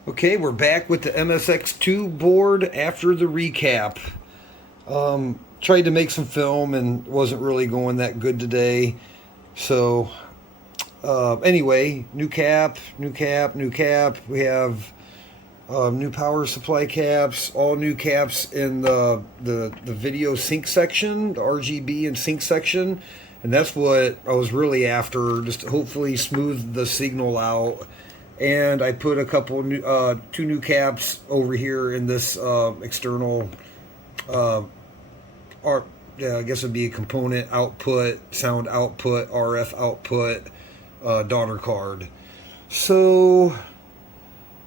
Okay, we're back with the MSX2 board after the recap. Tried to make some film and wasn't really going that good today. So, anyway, new cap. We have new power supply caps, all new caps in the video sync section, the RGB and sync section. And that's what I was really after, just to hopefully smooth the signal out. And I put a couple new, two new caps over here in this external, I guess it'd be a component output, sound output, RF output, daughter card. So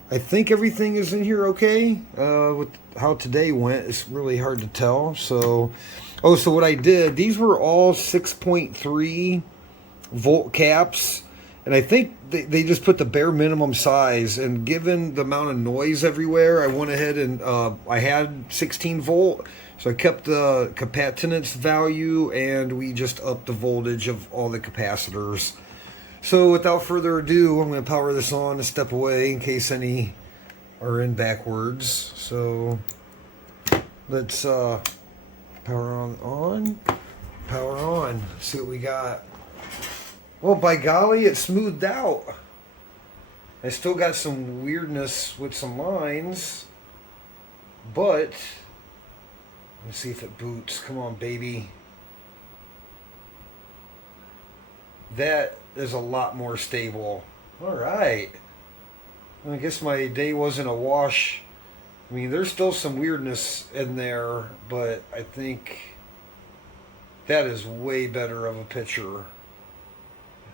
I think everything is in here okay. With how today went, it's really hard to tell. So, so what I did, these were all 6.3 volt caps. And I think they just put the bare minimum size. And given the amount of noise everywhere, I went ahead and I had 16 volt. So I kept the capacitance value and we just upped the voltage of all the capacitors. So without further ado, I'm going to power this on and step away in case any are in backwards. So let's power on, power on. See what we got. Well, by golly, it smoothed out. I still got some weirdness with some lines, but let's see if it boots. Come on, baby. That is a lot more stable. All right. I guess my day wasn't a wash. I mean, there's still some weirdness in there, but I think that is way better of a picture.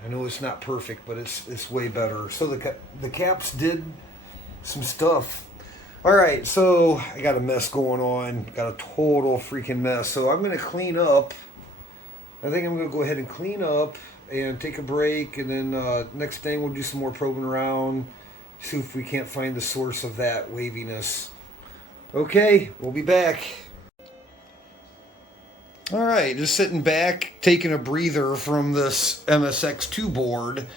I know it's not perfect, but it's way better. So the caps did some stuff. All right, so I got a mess going on. Got a total freaking mess. So I'm going to clean up. I think I'm going to go ahead and clean up and take a break. And then next thing we'll do some more probing around. See if we can't find the source of that waviness. Okay, we'll be back. All right, just sitting back, taking a breather from this MSX2 board.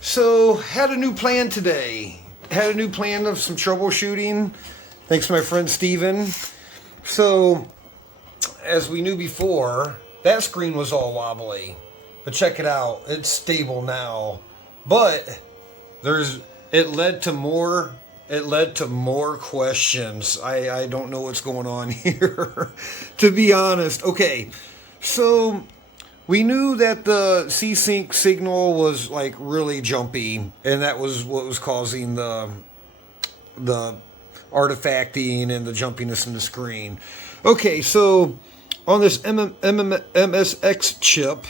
So, had a new plan today. Had a new plan of some troubleshooting. Thanks to my friend Steven. So, as we knew before, that screen was all wobbly. But check it out, it's stable now. But it led to more questions. I don't know what's going on here, to be honest. Okay, so we knew that the C-Sync signal was like really jumpy, and that was what was causing the artifacting and the jumpiness in the screen. Okay, so on this MSX chip,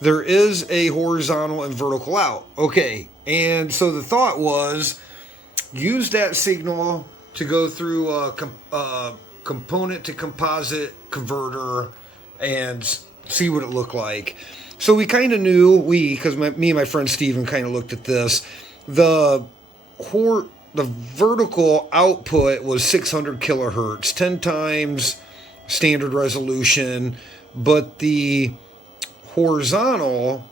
there is a horizontal and vertical out. Okay, and so the thought was, use that signal to go through a component to composite converter and see what it looked like. So we kind of knew, because me and my friend Steven kind of looked at this, the vertical output was 600 kilohertz, 10 times standard resolution, but the horizontal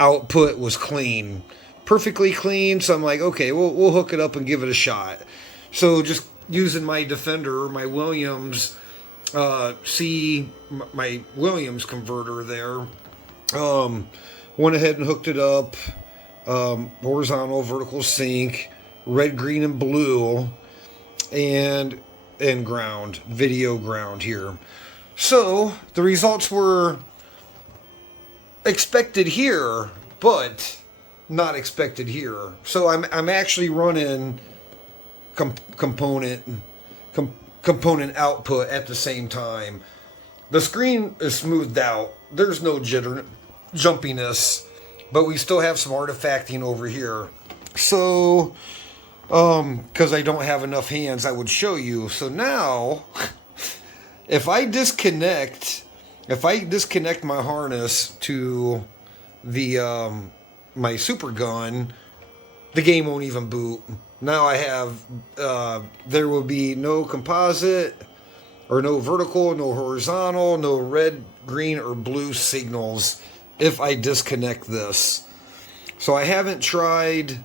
output was clean. Perfectly clean. So I'm like, okay, we'll hook it up and give it a shot. So just using my Defender, my Williams, my Williams converter there, went ahead and hooked it up. Horizontal, vertical sync, red, green, and blue, and ground, video ground here. So the results were expected here, but not expected here. So I'm actually running component output at the same time. the screen is smoothed out. There's no jumpiness, but we still have some artifacting over here. So, because I don't have enough hands, I would show you. So now, if I disconnect my harness to the my super gun, the game won't even boot. Now I have there will be no composite, or no vertical, no horizontal, no red, green, or blue signals if I disconnect this. So I haven't tried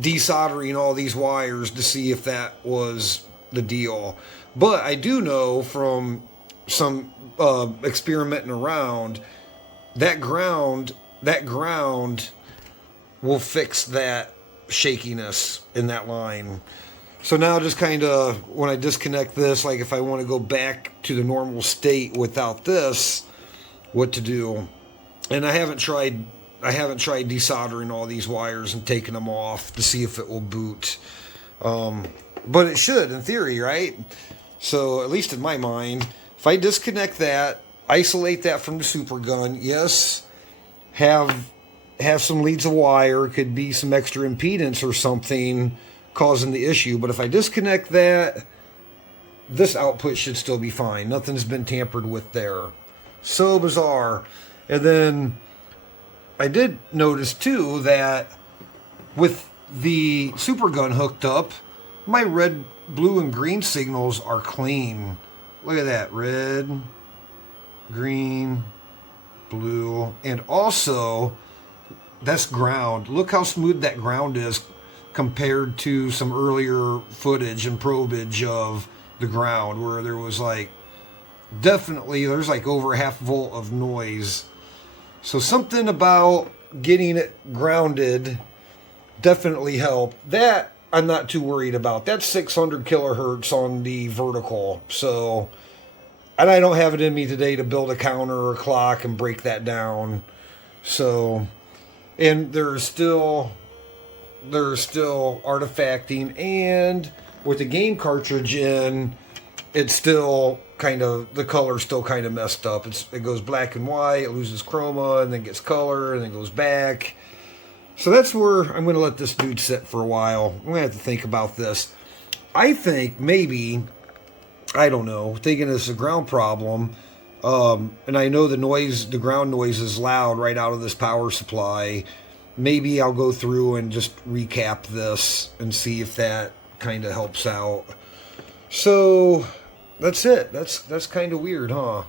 desoldering all these wires to see if that was the deal. But I do know from some experimenting around that ground will fix that shakiness in that line. So now just kind of when I disconnect this, like if I want to go back to the normal state without this, what to do. And I haven't tried desoldering all these wires and taking them off to see if it will boot. But it should in theory, right? So at least in my mind, if I disconnect that, isolate that from the super gun, yes, have some leads of wire, could be some extra impedance or something causing the issue. But if I disconnect that, this output should still be fine. Nothing's been tampered with there. So bizarre. And then I did notice too that with the super gun hooked up, my red, blue, and green signals are clean. Look at that. Red, green, blue, and also that's ground. Look how smooth that ground is compared to some earlier footage and probage of the ground where there was like definitely there's like over a half volt of noise. So something about getting it grounded definitely helped. That I'm not too worried about. That's 600 kilohertz on the vertical. So, and I don't have it in me today to build a counter or a clock and break that down. So, and there's still artifacting, and with the game cartridge in, it's still kind of, the color's still kind of messed up. It goes black and white, it loses chroma, and then gets color, and then goes back. So that's where I'm going to let this dude sit for a while. I'm going to have to think about this. I think maybe, I don't know, thinking it's a ground problem, and I know the ground noise is loud right out of this power supply. Maybe I'll go through and just recap this and see if that kind of helps out. So that's it. That's kind of weird, huh?